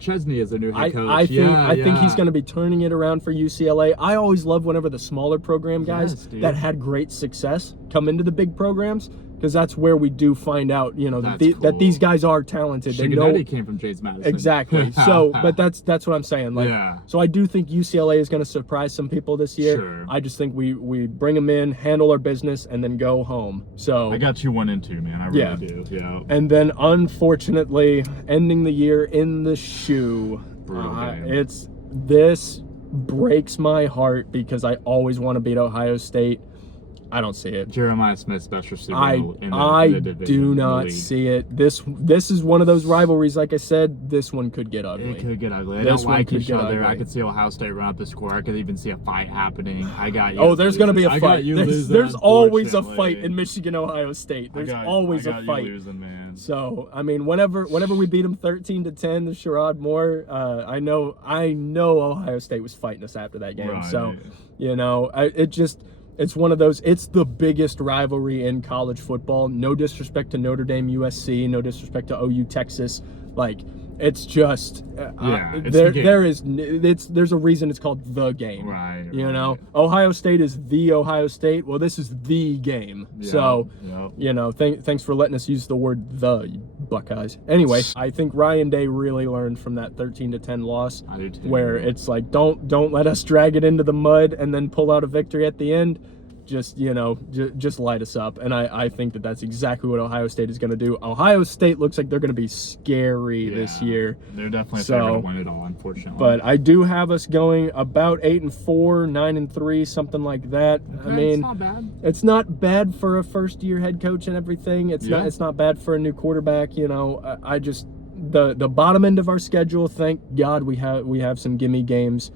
Chesney, as their new head coach. I think he's going to be turning it around for UCLA. I always love whenever the smaller program guys that had great success come into the big programs, because that's where we do find out, that these guys are talented. They know came from James Madison. Exactly. So, but that's what I'm saying. So I do think UCLA is going to surprise some people this year. Sure. I just think we bring them in, handle our business, and then go home. So I got you 1 and 2, man. I really do. Yeah. And then unfortunately, ending the year in the shoe. This breaks my heart because I always want to beat Ohio State. I don't see it. Jeremiah Smith's best receiver I do not league. see it. This is one of those rivalries. Like I said, this one could get ugly. It could get ugly. They don't like each other. I could see Ohio State run up the score. I could even see a fight happening. I got you. Oh, there's going to be a fight. There's always a fight in Michigan, Ohio State. There's always a fight. You losing, man. So, I mean, whenever we beat them 13-10, the Sherrod Moore, I know Ohio State was fighting us after that game. Right. So, it's one of those, it's the biggest rivalry in college football. No disrespect to Notre Dame, USC, no disrespect to OU, Texas. Like, it's just, there's a reason it's called the game. Right. Ohio State is the Ohio State. Well, this is the game. So, thanks for letting us use the word the, you Buckeyes. Anyway, I think Ryan Day really learned from that 13-10 loss. I do too. Where it's like, don't let us drag it into the mud and then pull out a victory at the end. Just light us up. And I think that's exactly what Ohio State is going to do. Ohio State looks like they're going to be scary this year. They're definitely favored to win it all, unfortunately. But I do have us going about 8-4, 9-3, something like that. Okay, I mean, it's not bad. It's not bad for a first-year head coach and everything. It's not bad for a new quarterback. I just the bottom end of our schedule. Thank God we have some gimme games.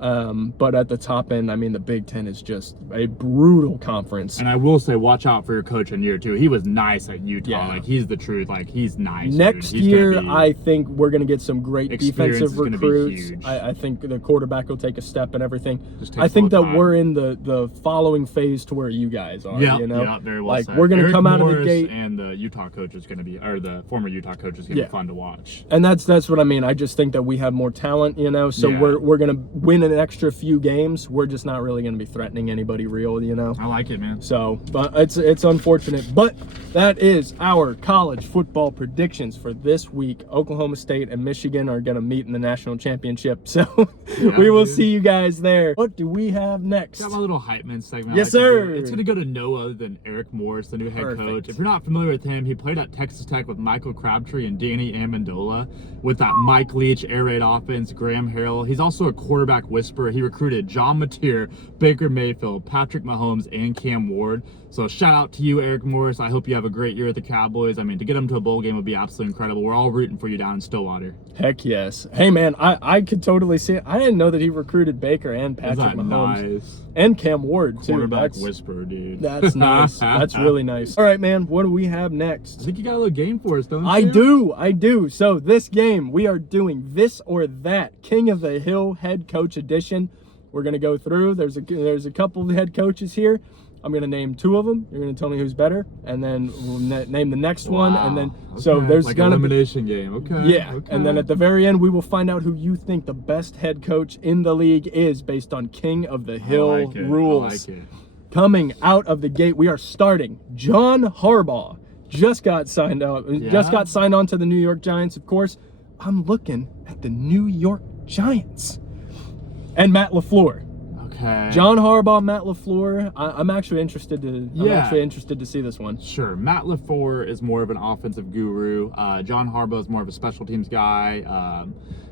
But at the top end, I mean, the Big Ten is just a brutal conference. And I will say, watch out for your coach in year 2. He was nice at Utah. Like, he's the truth. Like, he's nice. Next year, I think we're going to get some great defensive recruits. I think the quarterback will take a step and everything. I think that we're in the following phase to where you guys are. Yeah, very well said. We're going to come out of the gate. And the Utah coach is going to be, or the former Utah coach is going to be fun to watch. And that's what I mean. I just think that we have more talent, so we're going to win an extra few games, we're just not really going to be threatening anybody real, you know? I like it, man. So, but it's unfortunate. But that is our college football predictions for this week. Oklahoma State and Michigan are going to meet in the national championship. So we will see you guys there. What do we have next? Got my little hype man segment. Yes, sir. It's going to go to no other than Eric Morris, the new head coach. If you're not familiar with him, he played at Texas Tech with Michael Crabtree and Danny Amendola with that Mike Leach air raid offense, Graham Harrell. He's also a quarterback whisperer. He recruited John Mateer, Baker Mayfield, Patrick Mahomes, and Cam Ward. So shout out to you, Eric Morris. I hope you have a great year at the Cowboys. I mean, to get them to a bowl game would be absolutely incredible. We're all rooting for you down in Stillwater. Heck yes. Hey, man, I could totally see it. I didn't know that he recruited Baker and Patrick Mahomes. Nice? And Cam Ward, too. Quarterback whisperer, dude. That's nice. That's really nice. All right, man, what do we have next? I think you got a little game for us, don't you? I do. So this game, we are doing This or That, King of the Hill Head Coach Edition. We're going to go through. There's a couple of head coaches here. I'm going to name two of them. You're going to tell me who's better, and then we'll name the next one, and then so there's like going to be elimination game. Okay. Yeah, okay. and then at the very end, we will find out who you think the best head coach in the league is based on King of the Hill rules. I like it. Coming out of the gate, we are starting. John Harbaugh just got signed out. Just got signed on to the New York Giants. Of course, I'm looking at the New York Giants and Matt LaFleur. Okay. John Harbaugh, Matt LaFleur. I'm actually interested to see this one. Sure. Matt LaFleur is more of an offensive guru. John Harbaugh is more of a special teams guy.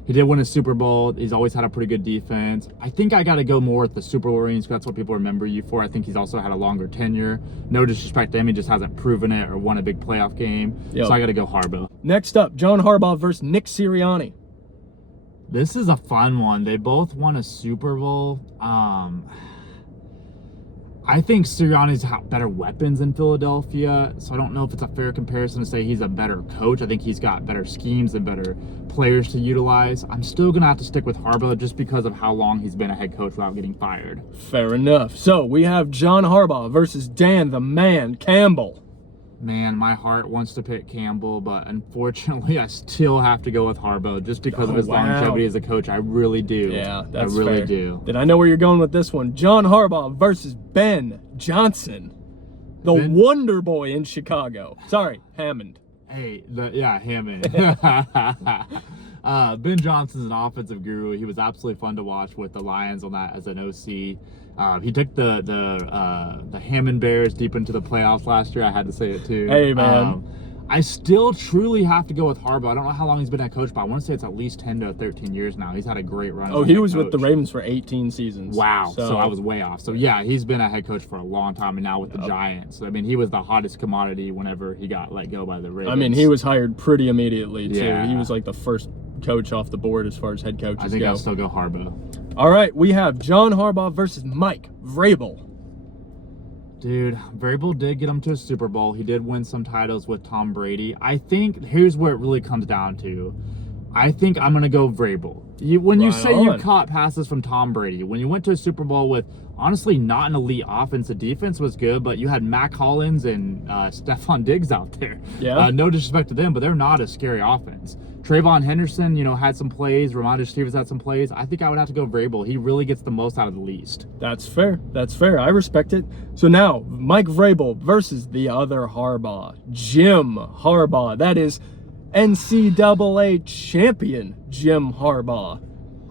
He did win a Super Bowl. He's always had a pretty good defense. I think I got to go more with the Super Bowl rings because that's what people remember you for. I think he's also had a longer tenure. No disrespect to him, he just hasn't proven it or won a big playoff game. Yep. So I got to go Harbaugh. Next up, John Harbaugh versus Nick Sirianni. This is a fun one. They both won a Super Bowl. I think Sirianni's got better weapons in Philadelphia, so I don't know if it's a fair comparison to say he's a better coach. I think he's got better schemes and better players to utilize. I'm still going to have to stick with Harbaugh just because of how long he's been a head coach without getting fired. Fair enough. So we have John Harbaugh versus Dan the Man Campbell. Man, my heart wants to pick Campbell, but unfortunately, I still have to go with Harbaugh just because of his longevity as a coach. I really do. Yeah, that's I really fair. do. Then I know where you're going with this one. John Harbaugh versus Ben Johnson, the Wonder Boy in Chicago. Sorry, Hammond. Hey, Hammond. Ben Johnson's an offensive guru. He was absolutely fun to watch with the Lions on that as an OC. He took the Hammond Bears deep into the playoffs last year. I had to say it too. Hey, man. I still truly have to go with Harbaugh. I don't know how long he's been a coach, but I want to say it's at least 10 to 13 years now. He's had a great run. Oh, he was with the Ravens for 18 seasons. Wow. So I was way off. So yeah, he's been a head coach for a long time, and now with the Giants. I mean, he was the hottest commodity whenever he got let go by the Ravens. I mean, he was hired pretty immediately too. Yeah. He was like the first coach off the board as far as head coaches go. I think I'll still go Harbaugh. All right, we have John Harbaugh versus Mike Vrabel. Dude, Vrabel did get him to a Super Bowl. He did win some titles with Tom Brady. I think here's where it really comes down to. I think I'm going to go Vrabel. When you say you caught passes from Tom Brady, when you went to a Super Bowl with, honestly, not an elite offense, the defense was good, but you had Mac Hollins and Stephon Diggs out there. Yeah. No disrespect to them, but they're not a scary offense. Trayvon Henderson, had some plays. Ramondre Stevens had some plays. I think I would have to go Vrabel. He really gets the most out of the least. That's fair. That's fair. I respect it. So now, Mike Vrabel versus the other Harbaugh, Jim Harbaugh. That is NCAA champion Jim Harbaugh.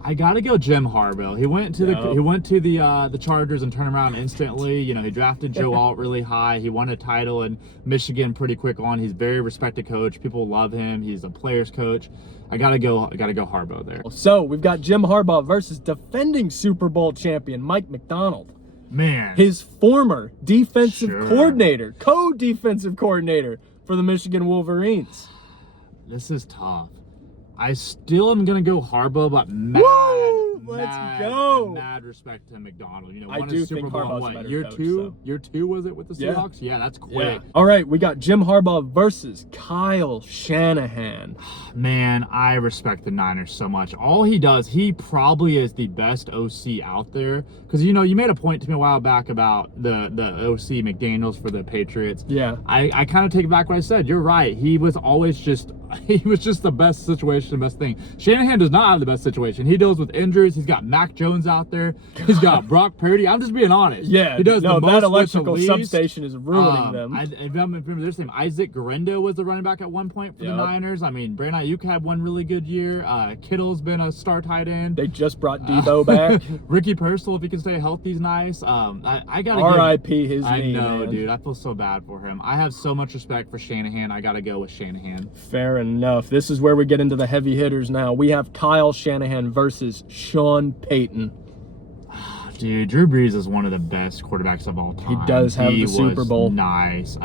I gotta go Jim Harbaugh. He went to the Chargers and turned around instantly. He drafted Joe Alt really high. He won a title in Michigan pretty quick on. He's a very respected coach. People love him. He's a player's coach. I gotta go Harbaugh there. So we've got Jim Harbaugh versus defending Super Bowl champion Mike McDonald. Man, his former defensive coordinator, co-defensive coordinator for the Michigan Wolverines. This is tough. I still am going to go Harbaugh, but mad respect to McDonald. I do think Harbaugh's a better year coach, two? Year two was it with the Seahawks? Yeah, that's quick. Yeah. All right, we got Jim Harbaugh versus Kyle Shanahan. Man, I respect the Niners so much. All he does, he probably is the best OC out there. Because, you made a point to me a while back about the OC McDaniels for the Patriots. Yeah. I kind of take back what I said. You're right. He was always just the best situation, the best thing. Shanahan does not have the best situation. He deals with injuries. receivers. He's got Mac Jones out there. He's got Brock Purdy. I'm just being honest. Yeah, he does no, the most that electrical with the least. substation is ruining them. If I'm remember their name, Isaac Guerrero was the running back at one point for the Niners. I mean, Brandon Ayuk had one really good year. Kittle's been a star tight end. They just brought Debo back. Ricky Purcell, if he can stay healthy, is nice. I gotta R.I.P. his I knee, know, man. dude. I feel so bad for him. I have so much respect for Shanahan. I gotta go with Shanahan. Fair enough. This is where we get into the heavy hitters now. We have Kyle Shanahan versus Sean Payton. Dude, Drew Brees is one of the best quarterbacks of all time. He does have the Super Bowl. Nice.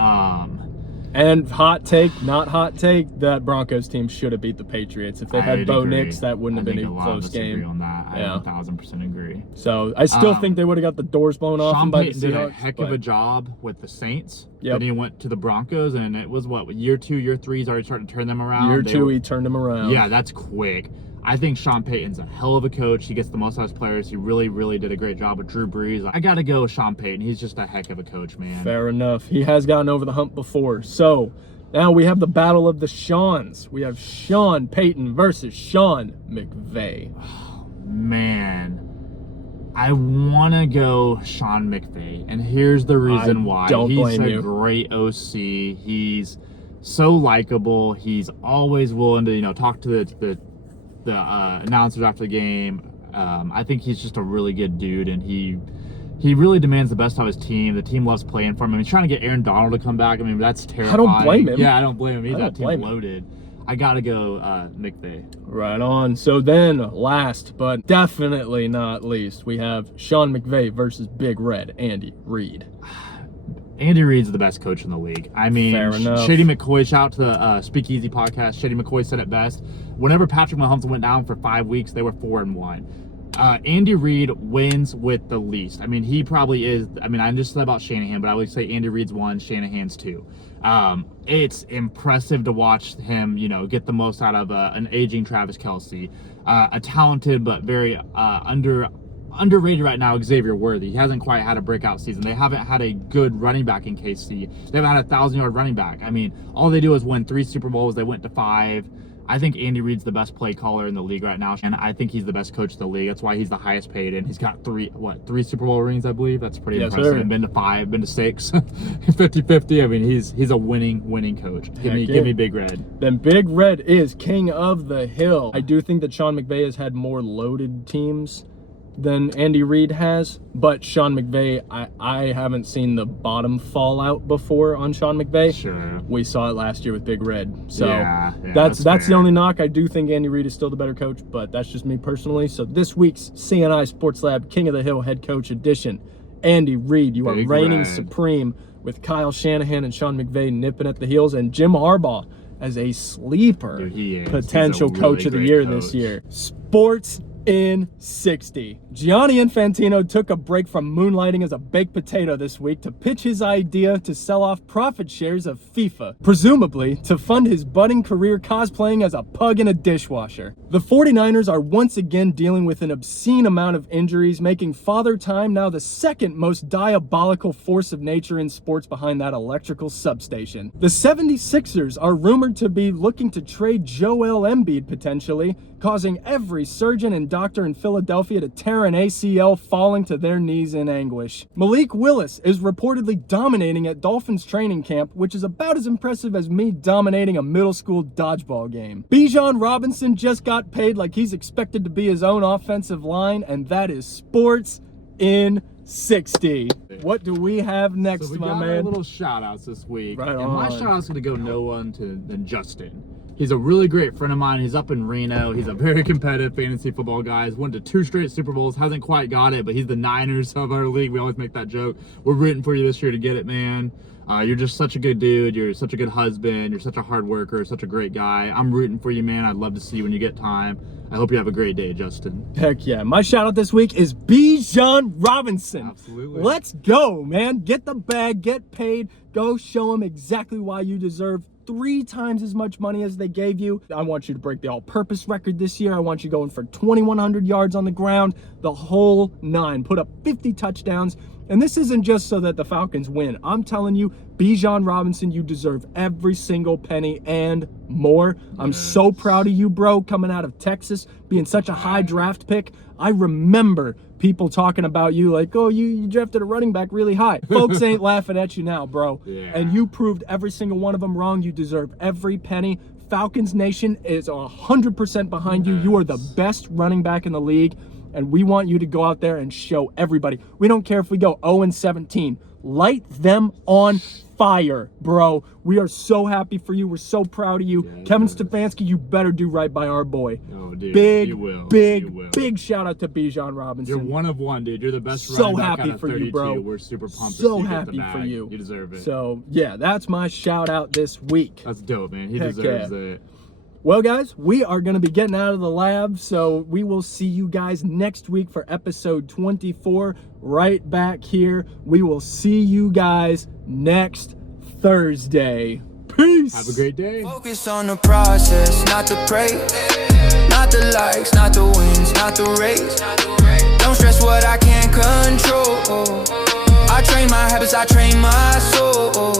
And hot take, not hot take, that Broncos team should have beat the Patriots. If they had Bo Nix, that wouldn't have been a close game. On that. I 1000% agree. So I still think they would have got the doors blown off Sean by the Payton did a Seahawks. heck of a job with the Saints. Yep. Then he went to the Broncos, and it was what, year 2, year 3, he's already starting to turn them around. Year 2, he turned them around. Yeah, that's quick. I think Sean Payton's a hell of a coach. He gets the most out of his players. He really, really did a great job with Drew Brees. I got to go with Sean Payton. He's just a heck of a coach, man. Fair enough. He has gotten over the hump before. So now we have the battle of the Seans. We have Sean Payton versus Sean McVay. Oh, man. I want to go Sean McVay, and here's the reason why. He's a great OC. He's so likable. He's always willing to, talk to the announcers after the game. I think he's just a really good dude, and he really demands the best out of his team. The team loves playing for him. I mean, he's trying to get Aaron Donald to come back. I mean, that's terrifying. I don't blame him. Yeah, I don't blame him. He's that team loaded. I gotta go McVay. Right on. So then, last but definitely not least, we have Sean McVay versus Big Red Andy Reid. Andy Reid's the best coach in the league. I mean, fair enough. Shady McCoy, shout out to the Speakeasy podcast. Shady McCoy said it best. Whenever Patrick Mahomes went down for 5 weeks, they were 4-1. Andy Reid wins with the least. I mean, he probably is. I mean, I just said about Shanahan, but I would say Andy Reid's 1, Shanahan's 2. It's impressive to watch him, get the most out of an aging Travis Kelce, a talented but very underrated right now, Xavier Worthy. He hasn't quite had a breakout season. They haven't had a good running back in KC. They haven't had a 1,000-yard running back. I mean, all they do is win 3 Super Bowls. They went to 5. I think Andy Reid's the best play caller in the league right now, and I think he's the best coach in the league. That's why he's the highest paid, and he's got 3 Super Bowl rings, I believe. That's pretty impressive. Sir. Been to 5, been to 6, 50-50. I mean, he's a winning coach. Give me Big Red. Then Big Red is king of the hill. I do think that Sean McVay has had more loaded teams than Andy Reid has, but Sean McVay, I haven't seen the bottom fall out before on Sean McVay. Sure. We saw it last year with Big Red. So that's fair. the only knock. I do think Andy Reid is still the better coach, but that's just me personally. So this week's CNI Sports Lab King of the Hill Head Coach Edition, Andy Reid, you are reigning supreme with Kyle Shanahan and Sean McVay nipping at the heels, and Jim Harbaugh as a sleeper potential coach of the year this year. Sports in 60. Gianni Infantino took a break from moonlighting as a baked potato this week to pitch his idea to sell off profit shares of FIFA, presumably to fund his budding career cosplaying as a pug in a dishwasher. The 49ers are once again dealing with an obscene amount of injuries, making Father Time now the second most diabolical force of nature in sports behind that electrical substation. The 76ers are rumored to be looking to trade Joel Embiid potentially, causing every surgeon and doctor in Philadelphia to tear an ACL, falling to their knees in anguish. Malik Willis is reportedly dominating at Dolphins training camp, which is about as impressive as me dominating a middle school dodgeball game. BIJAN Robinson just got paid like he's expected to be his own offensive line, and that is sports in 60. What do we have next, so we my got man? Our little shout outs this week. Right and on. my shout out's gonna go no one than Justin. He's a really great friend of mine. He's up in Reno. He's a very competitive fantasy football guy. He's went to 2 straight Super Bowls. Hasn't quite got it, but he's the Niners of our league. We always make that joke. We're rooting for you this year to get it, man. You're just such a good dude. You're such a good husband. You're such a hard worker. Such a great guy. I'm rooting for you, man. I'd love to see you when you get time. I hope you have a great day, Justin. Heck yeah. My shout out this week is BIJAN Robinson. Absolutely. Let's go, man. Get the bag, get paid. Go show them exactly why you deserve 3 times as much money as they gave you. I want you to break the all-purpose record this year. I want you going for 2,100 yards on the ground, the whole 9. Put up 50 touchdowns And this isn't just so that the Falcons win. I'm telling you, BIJAN Robinson, you deserve every single penny and more. I'm so proud of you, bro, coming out of Texas, being such a high draft pick. I remember people talking about you like, oh, you drafted a running back really high. Folks ain't laughing at you now, bro. Yeah. And you proved every single one of them wrong. You deserve every penny. Falcons Nation is 100% behind you. You are the best running back in the league, and we want you to go out there and show everybody. We don't care if we go 0-17. Light them on fire, bro. We are so happy for you. We're so proud of you. Yeah, Kevin Stefanski, you better do right by our boy. Oh, dude. Big shout out to BIJAN Robinson. You're one of one, dude. You're the best so running back happy out of for 32. you, bro. We're super pumped. So to see happy the bag. for you. You deserve it. So, yeah, that's my shout out this week. That's dope, man. He deserves it. Well, guys, we are going to be getting out of the lab, so we will see you guys next week for episode 24 right back here. We will see you guys next Thursday. Peace. Have a great day. Focus on the process, not the praise, not the likes, not the wins, not the race. Don't stress what I can't control. I train my habits, I train my soul.